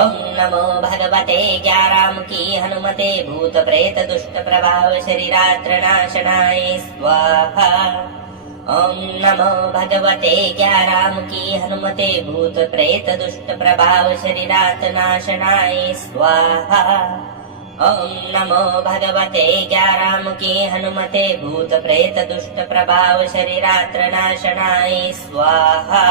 ॐ नमो भगवते ज्ञारामुखी हनुमते भूत प्रेत दुष्ट प्रभाव शरीरात्र नाशनाय स्वाहा। ॐ नमो भगवते ज्ञारामुखी हनुमते भूत प्रेत दुष्ट प्रभाव शरीरात् नाशनाय स्वाहा। ॐ नमो भगवते ज्ञारामुखी हनुमते भूत प्रेत दुष्ट प्रभाव शरीरात्र नाशनाय स्वाहा।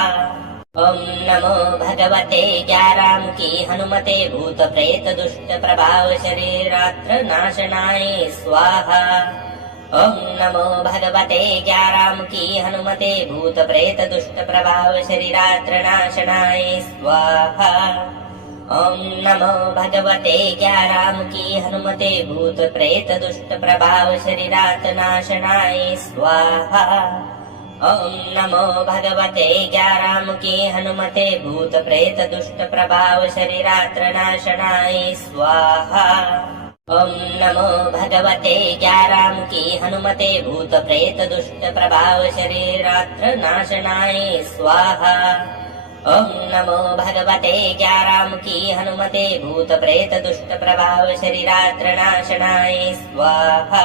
ॐ नमो भगवते ज्ञारामुखी हनुमते भूत प्रेत दुष्ट प्रभाव शरीरात्र नाशनाय स्वाहा। ॐ नमो भगवते ज्ञारामुखी हनुमते भूत प्रेत दुष्ट प्रभाव शरीरात्र नाशनाय स्वाहा। ॐ नमो भगवते ज्ञारामुखी हनुमते भूत प्रेत दुष्ट प्रभाव शरीरात् नाशनाय स्वाहा। ॐ नमो भगवते ज्ञारामुखी हनुमते भूत प्रेत दुष्ट प्रभाव शरीरात्र नाशनाय स्वाहा। ॐ नमो भगवते ज्ञारामुखी हनुमते भूत प्रेत दुष्ट प्रभाव शरीरात्र नाशनाय स्वाहा। ॐ नमो भगवते ज्ञारामुखी हनुमते भूत प्रेत दुष्ट प्रभाव शरीरात्र नाशनाय स्वाहा।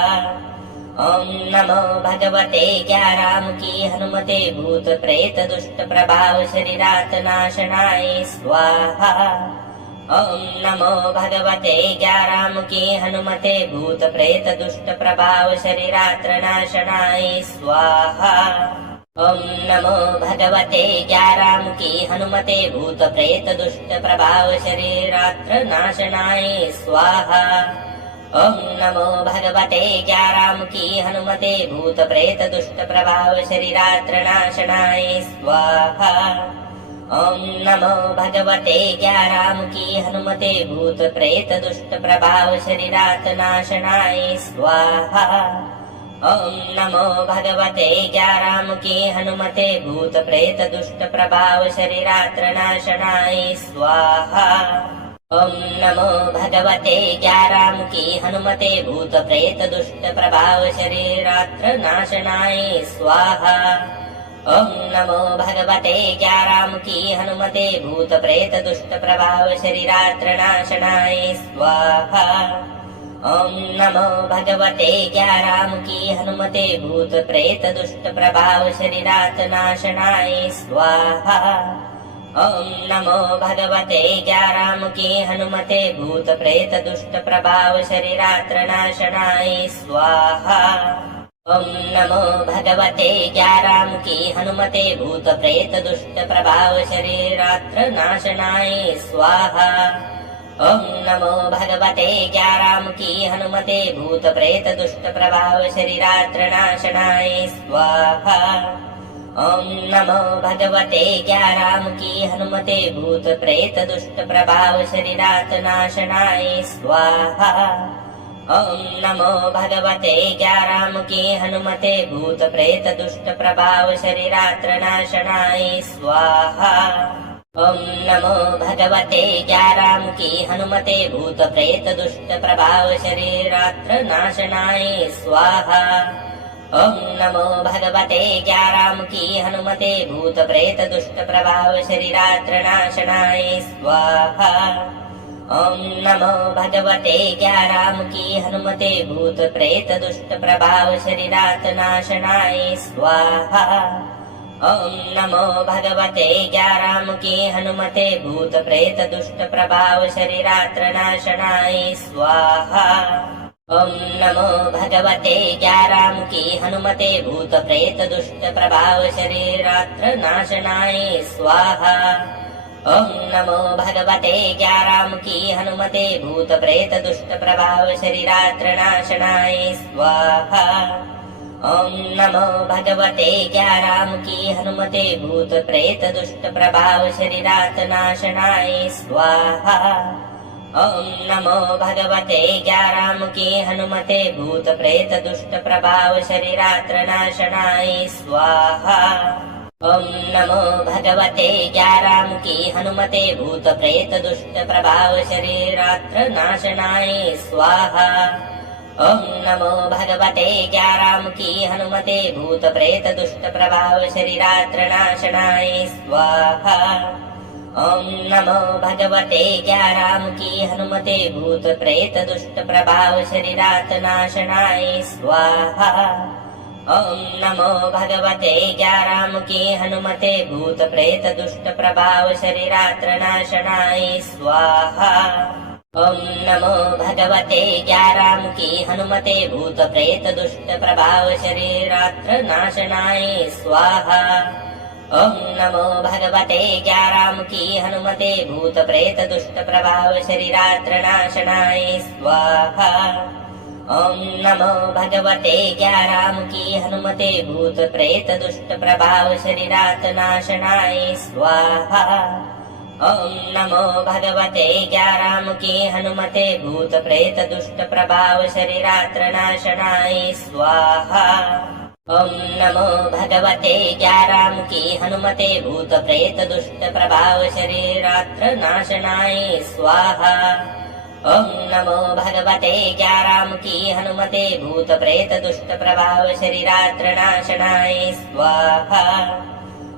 ॐ नमो भगवते ज्ञारामुखी हनुमते भूत प्रेत दुष्ट प्रभाव शरीरात् नाशनाय स्वाहा। ॐ नमो भगवते ज्ञारामुखी हनुमते भूत प्रेत दुष्ट प्रभाव शरीरात्र नाशनाय स्वाहा। ॐ नमो भगवते ज्ञारामुखी हनुमते भूत प्रेत दुष्ट प्रभाव शरीरात्र नाशनाय स्वाहा। ॐ नमो भगवते ज्ञारामुखी हनुमते भूत प्रेत दुष्ट प्रभाव शरीरात्र नाशनाय स्वाहा। ॐ नमो भगवते ज्ञारामुखी हनुमते भूत प्रेत दुष्ट प्रभाव शरीरात् नाशनाय स्वाहा। ॐ नमो भगवते ज्ञारामुखी हनुमते भूत प्रेत दुष्ट प्रभाव शरीरात्र नाशनाय स्वाहा। ॐ नमो भगवते ज्ञारामुखी हनुमते भूत प्रेत दुष्ट प्रभाव शरीरात्र नाशनाय स्वाहा। ॐ नमो भगवते ज्ञारामुखी हनुमते भूत प्रेत दुष्ट प्रभाव शरीरात्र नाशनाय स्वाहा। ॐ नमो भगवते ज्ञारामुखी हनुमते भूत प्रेत दुष्ट प्रभाव शरीरात् नाशनाय स्वाहा। ॐ नमो भगवते ज्ञारामुखी हनुमते भूत प्रेत दुष्ट प्रभाव शरीरात्र नाशनाय स्वाहा। ॐ नमो भगवते ज्ञारामुखी हनुमते भूत प्रेत दुष्ट प्रभाव शरीरात्र नाशनाय स्वाहा। ॐ नमो भगवते ज्ञारामुखी हनुमते भूत प्रेत दुष्ट प्रभाव शरीरात्र नाशनाय स्वाहा। ॐ नमो भगवते ज्ञारामुखी हनुमते भूत प्रेत दुष्ट प्रभाव शरीरात् नाशनाय स्वाहा। ॐ नमो भगवते ज्ञारामुखी हनुमते भूत प्रेत दुष्ट प्रभाव शरीरात्र नाशनाय स्वाहा। ॐ नमो भगवते ज्ञारामुखी हनुमते भूत प्रेत दुष्ट प्रभाव शरीरात्र नाशनाय स्वाहा। ॐ नमो भगवते ज्ञारामुखी हनुमते भूत प्रेत दुष्ट प्रभाव शरीरात्र नाशनाय स्वाहा। ॐ नमो भगवते ज्ञारामुखी हनुमते भूत प्रेत दुष्ट प्रभाव शरीरात् नाशनाय स्वाहा। ॐ नमो भगवते ज्ञारामुखी हनुमते भूत प्रेत दुष्ट प्रभाव शरीरात्र नाशनाय स्वाहा। ॐ नमो भगवते ज्ञारामुखी हनुमते भूत प्रेत दुष्ट प्रभाव शरीरात्र नाशनाय स्वाहा। ओम नमो भगवते ज्ञारामुखी हनुमते भूत प्रेत दुष्ट प्रभाव शरीरात्र नाशनाय स्वाहा। ओम नमो भगवते ज्ञारामुखी हनुमते भूत प्रेत दुष्ट प्रभाव शरीरात नाशनाय स्वाहा। ओम नमो भगवते ज्ञारामुखी हनुमते भूत प्रेत दुष्ट प्रभाव शरीरात्र नाशनाय स्वाहा। ओम नमो भगवते ज्ञारामुखी हनुमते भूत प्रेत दुष्ट प्रभाव शरीरात्र नाशनाय स्वाहा। ओम नमो भगवते ज्ञारामुखी हनुमते भूत प्रेत दुष्ट प्रभाव शरीरात्र नाशनाय स्वाहा। ओम नमो भगवते ज्ञारामुखी हनुमते भूत प्रेत दुष्ट प्रभाव शरीरात नाशनाय स्वाहा। ओम नमो भगवते ज्ञारामुखी हनुमते भूत प्रेत दुष्ट प्रभाव शरीरात्र नाशनाय स्वाहा। ओम नमो भगवते ज्ञारामुखी हनुमते भूत प्रेत दुष्ट प्रभाव शरीरात्र नाशनाय स्वाहा। ओम नमो भगवते ज्ञारामुखी हनुमते भूत प्रेत दुष्ट प्रभाव शरीरात्र नाशनाय स्वाहा। ओम नमो भगवते ज्ञारामुखी हनुमते भूत प्रेत दुष्ट प्रभाव शरीरात नाशनाय स्वाहा। ओम नमो भगवते ज्ञारामुखी हनुमते भूत प्रेत दुष्ट प्रभाव शरीरात्र नाशनाय स्वाहा। ओम नमो भगवते ज्ञारामुखी हनुमते भूत प्रेत दुष्ट प्रभाव शरीरात्र नाशनाय स्वाहा। ओम नमो भगवते ज्ञारामुखी हनुमते भूत प्रेत दुष्ट प्रभाव शरीरात्र नाशनाय स्वाहा।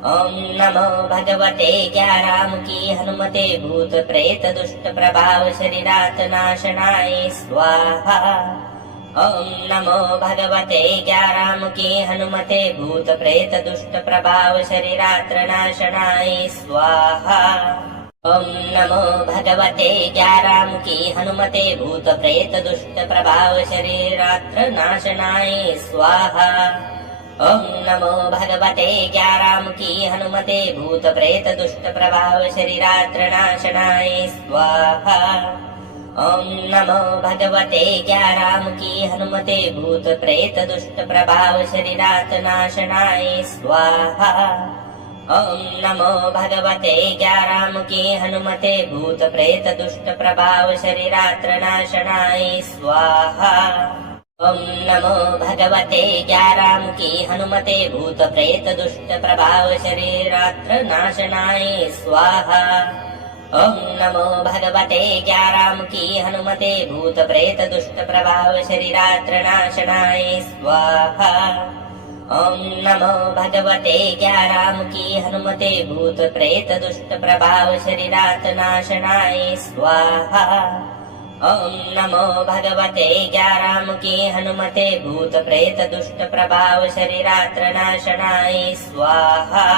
ओम नमो भगवते ज्ञारामुखी हनुमते भूत प्रेत दुष्ट प्रभाव शरीरात नाशनाय स्वाहा। ओम नमो भगवते ज्ञारामुखी हनुमते भूत प्रेत दुष्ट प्रभाव शरीरात्र नाशनाय स्वाहा। ओम नमो भगवते ज्ञारामुखी हनुमते भूत प्रेत दुष्ट प्रभाव शरीरात्र नाशनाय स्वाहा। ओम नमो भगवते ज्ञारामुखी हनुमते भूत प्रेत दुष्ट प्रभाव शरीरात्र नाशनाय स्वाहा। ओम नमो भगवते ज्ञारामुखी हनुमते भूत प्रेत दुष्ट प्रभाव शरीरात नाशनाय स्वाहा। ओम नमो भगवते ज्ञारामुखी हनुमते भूत प्रेत दुष्ट प्रभाव शरीरात्र नाशनाय स्वाहा। ओम नमो भगवते ज्ञारामुखी हनुमते भूत प्रेत दुष्ट प्रभाव शरीरात्र नाशनाय स्वाहा। ओम नमो भगवते ज्ञारामुखी हनुमते भूत प्रेत दुष्ट प्रभाव शरीरात्र नाशनाय स्वाहा। ओम नमो भगवते ज्ञारामुखी हनुमते भूत प्रेत दुष्ट प्रभाव शरीरात नाशनाय स्वाहा। ओम नमो भगवते ज्ञारामुखी हनुमते भूत प्रेत दुष्ट प्रभाव शरीरात्र नाशनाय स्वाहा।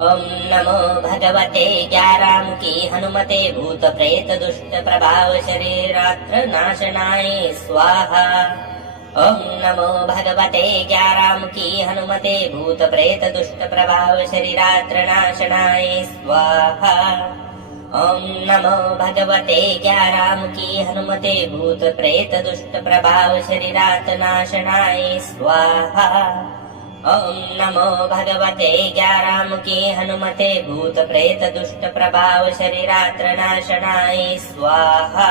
ओम नमो भगवते ज्ञारामुखी हनुमते भूत प्रेत दुष्ट प्रभाव शरीरात्र नाशनाय स्वाहा। ओम नमो भगवते ज्ञारामुखी हनुमते भूत प्रेत दुष्ट प्रभाव शरीरात्र नाशनाय स्वाहा। ओम नमो भगवते ज्ञारामुखी हनुमते भूत प्रेत दुष्ट प्रभाव शरीरात नाशनाय स्वाहा। ओम नमो भगवते ज्ञारामुखी हनुमते भूत प्रेत दुष्ट प्रभाव शरीरात्र नाशनाय स्वाहा।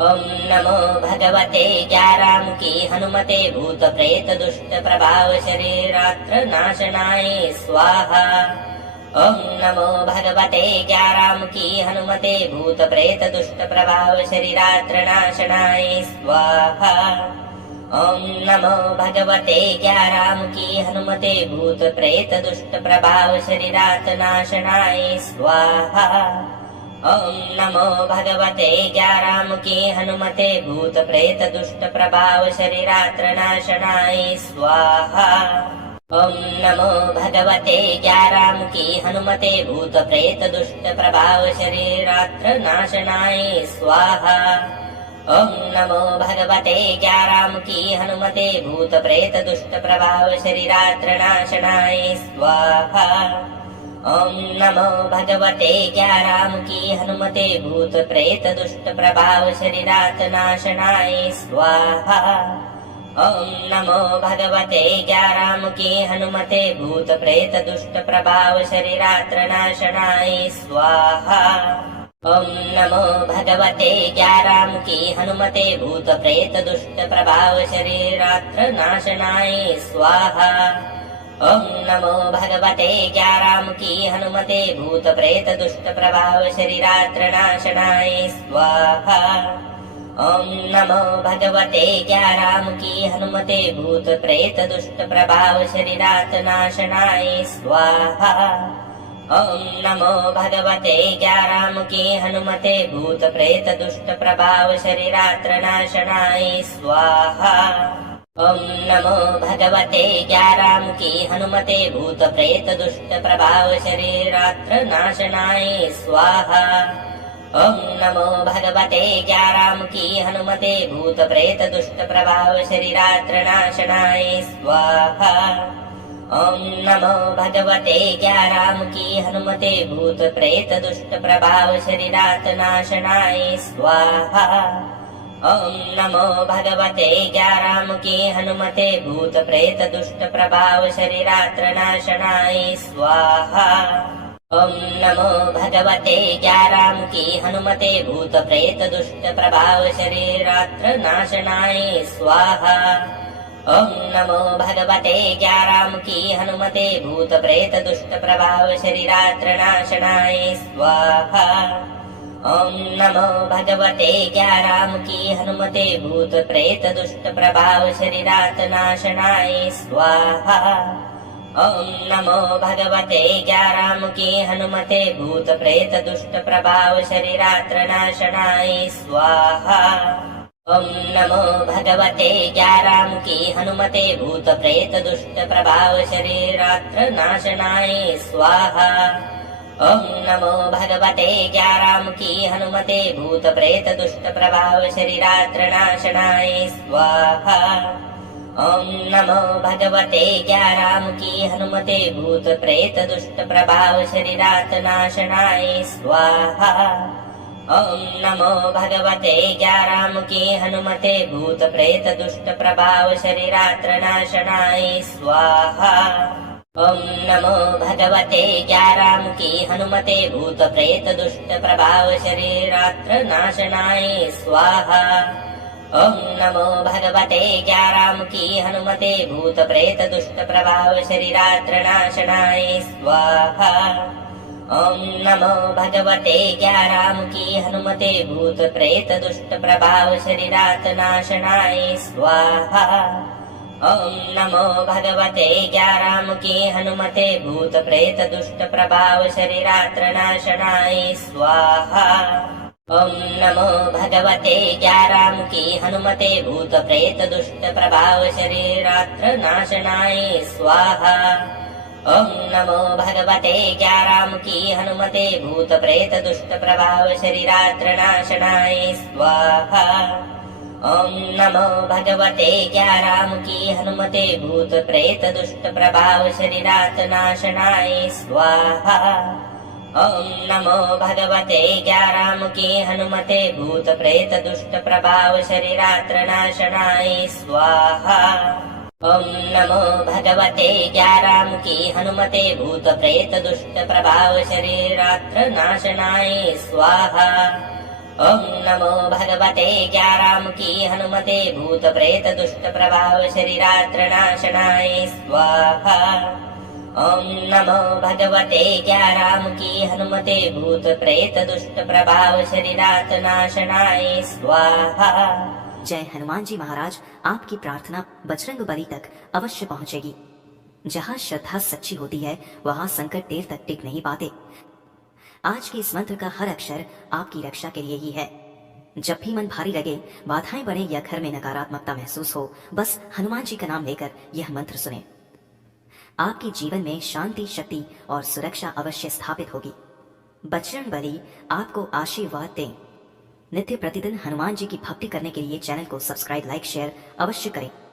ओम नमो भगवते ज्ञारामुखी हनुमते भूत प्रेत दुष्ट प्रभाव शरीरात्र नाशनाय स्वाहा। ओम नमो भगवते ज्ञारामुखी हनुमते भूत प्रेत दुष्ट प्रभाव शरीरात्र नाशनाय स्वाहा। ओम नमो भगवते ज्ञारामुखी हनुमते भूत प्रेत दुष्ट प्रभाव शरीरात नाशनाय स्वाहा। ओम नमो भगवते ज्ञारामुखी हनुमते भूत प्रेत दुष्ट प्रभाव शरीरात्र नाशनाय स्वाहा। ओम नमो भगवते ज्ञारामुखी हनुमते भूत प्रेत दुष्ट प्रभाव शरीरात्र नाशनाय स्वाहा। ओम नमो भगवते ज्ञारामुखी हनुमते भूत प्रेत दुष्ट प्रभाव शरीरात्र नाशनाय स्वाहा। ओम नमो भगवते ज्ञारामुखी हनुमते भूत प्रेत दुष्ट प्रभाव शरीरात नाशनाय स्वाहा। ओम नमो भगवते ज्ञारामुखी हनुमते भूत प्रेत दुष्ट प्रभाव शरीरात्र नाशनाय स्वाहा। ओम नमो भगवते ज्ञारामुखी हनुमते भूत प्रेत दुष्ट प्रभाव शरीरात्र नाशनाय स्वाहा। ओम नमो भगवते ज्ञारामुखी हनुमते भूत प्रेत दुष्ट प्रभाव शरीरात्र नाशनाय स्वाहा। ओम नमो भगवते ज्ञारामुखी हनुमते भूत प्रेत दुष्ट प्रभाव शरीरात नाशनाय स्वाहा। ओम नमो भगवते ज्ञारामुखी हनुमते भूत प्रेत दुष्ट प्रभाव शरीरात्र नाशनाय स्वाहा। ओम नमो भगवते ज्ञारामुखी हनुमते भूत प्रेत दुष्ट प्रभाव शरीरात्र नाशनाय स्वाहा। ओम नमो भगवते ज्ञारामुखी हनुमते भूत प्रेत दुष्ट प्रभाव शरीरात्र नाशनाय स्वाहा। ओम नमो भगवते ज्ञारामुखी हनुमते भूत प्रेत दुष्ट प्रभाव शरीरात नाशनाय स्वाहा। ओम नमो भगवते ज्ञारामुखी हनुमते भूत प्रेत दुष्ट प्रभाव शरीरात्र नाशनाय स्वाहा। ओम नमो भगवते ज्ञारामुखी हनुमते भूत प्रेत दुष्ट प्रभाव शरीरात्र नाशनाय स्वाहा। ओम नमो भगवते ज्ञारामुखी हनुमते भूत प्रेत दुष्ट प्रभाव शरीरात्र नाशनाय स्वाहा। ओम नमो भगवते ज्ञारामुखी हनुमते भूत प्रेत दुष्ट प्रभाव शरीरात नाशनाय स्वाहा। ओम नमो भगवते ज्ञारामुखी हनुमते भूत प्रेत दुष्ट प्रभाव शरीरात्र नाशनाय स्वाहा। ओम नमो भगवते ज्ञारामुखी हनुमते भूत प्रेत दुष्ट प्रभाव शरीरात्र नाशनाय स्वाहा। ओम नमो भगवते ज्ञारामुखी हनुमते भूत प्रेत दुष्ट प्रभाव शरीरात्र नाशनाय स्वाहा। ओम नमो भगवते ज्ञारामुखी हनुमते भूत प्रेत दुष्ट प्रभाव शरीरात नाशनाय स्वाहा। ओम नमो भगवते ज्ञारामुखी हनुमते भूत प्रेत दुष्ट प्रभाव शरीरात्र नाशनाय स्वाहा। ओम नमो भगवते ज्ञारामुखी हनुमते भूत प्रेत दुष्ट प्रभाव शरीरात्र नाशनाय स्वाहा। ओम नमो भगवते ज्ञारामुखी हनुमते भूत प्रेत दुष्ट प्रभाव शरीरात्र नाशनाय स्वाहा। ओम नमो भगवते ज्ञारामुखी हनुमते भूत प्रेत दुष्ट प्रभाव शरीरात नाशनाय स्वाहा। ओम नमो भगवते ज्ञारामुखी हनुमते भूत प्रेत दुष्ट प्रभाव शरीरात्र नाशनाय स्वाहा। ओम नमो भगवते ज्ञारामुखी हनुमते भूत प्रेत दुष्ट प्रभाव शरीरात्र नाशनाय स्वाहा। ओम नमो भगवते ज्ञारामुखी हनुमते भूत प्रेत दुष्ट प्रभाव शरीरात्र नाशनाय स्वाहा। ओम नमो भगवते ज्ञारामुखी हनुमते भूत प्रेत दुष्ट प्रभाव शरीरात नाशनाय स्वाहा। ओम नमो भगवते ज्ञारामुखी हनुमते भूत प्रेत दुष्ट प्रभाव शरीरात्र नाशनाय स्वाहा। ओम नमो भगवते ज्ञारामुखी हनुमते भूत प्रेत दुष्ट प्रभाव शरीरात्र नाशनाय स्वाहा। ओम नमो भगवते ज्ञारामुखी हनुमते भूत प्रेत दुष्ट प्रभाव शरीरात्र नाशनाय स्वाहा। ओम नमो भगवते ज्ञारामुखी हनुमते भूत प्रेत दुष्ट प्रभाव शरीरात नाशनाय स्वाहा। जय हनुमान जी महाराज, आपकी प्रार्थना बजरंग बली तक अवश्य पहुंचेगी। जहाँ श्रद्धा सच्ची होती है वहाँ संकट देर तक टिक नहीं पाते। आज के इस मंत्र का हर अक्षर आपकी रक्षा के लिए ही है। जब भी मन भारी लगे, बाधाएं बढ़े या घर में नकारात्मकता महसूस हो, बस हनुमान जी का नाम लेकर यह मंत्र सुने। आपके जीवन में शांति, शक्ति और सुरक्षा अवश्य स्थापित होगी। बजरंग बली आपको आशीर्वाद दें। नित्य प्रतिदिन हनुमान जी की भक्ति करने के लिए चैनल को सब्सक्राइब, लाइक, शेयर अवश्य करें।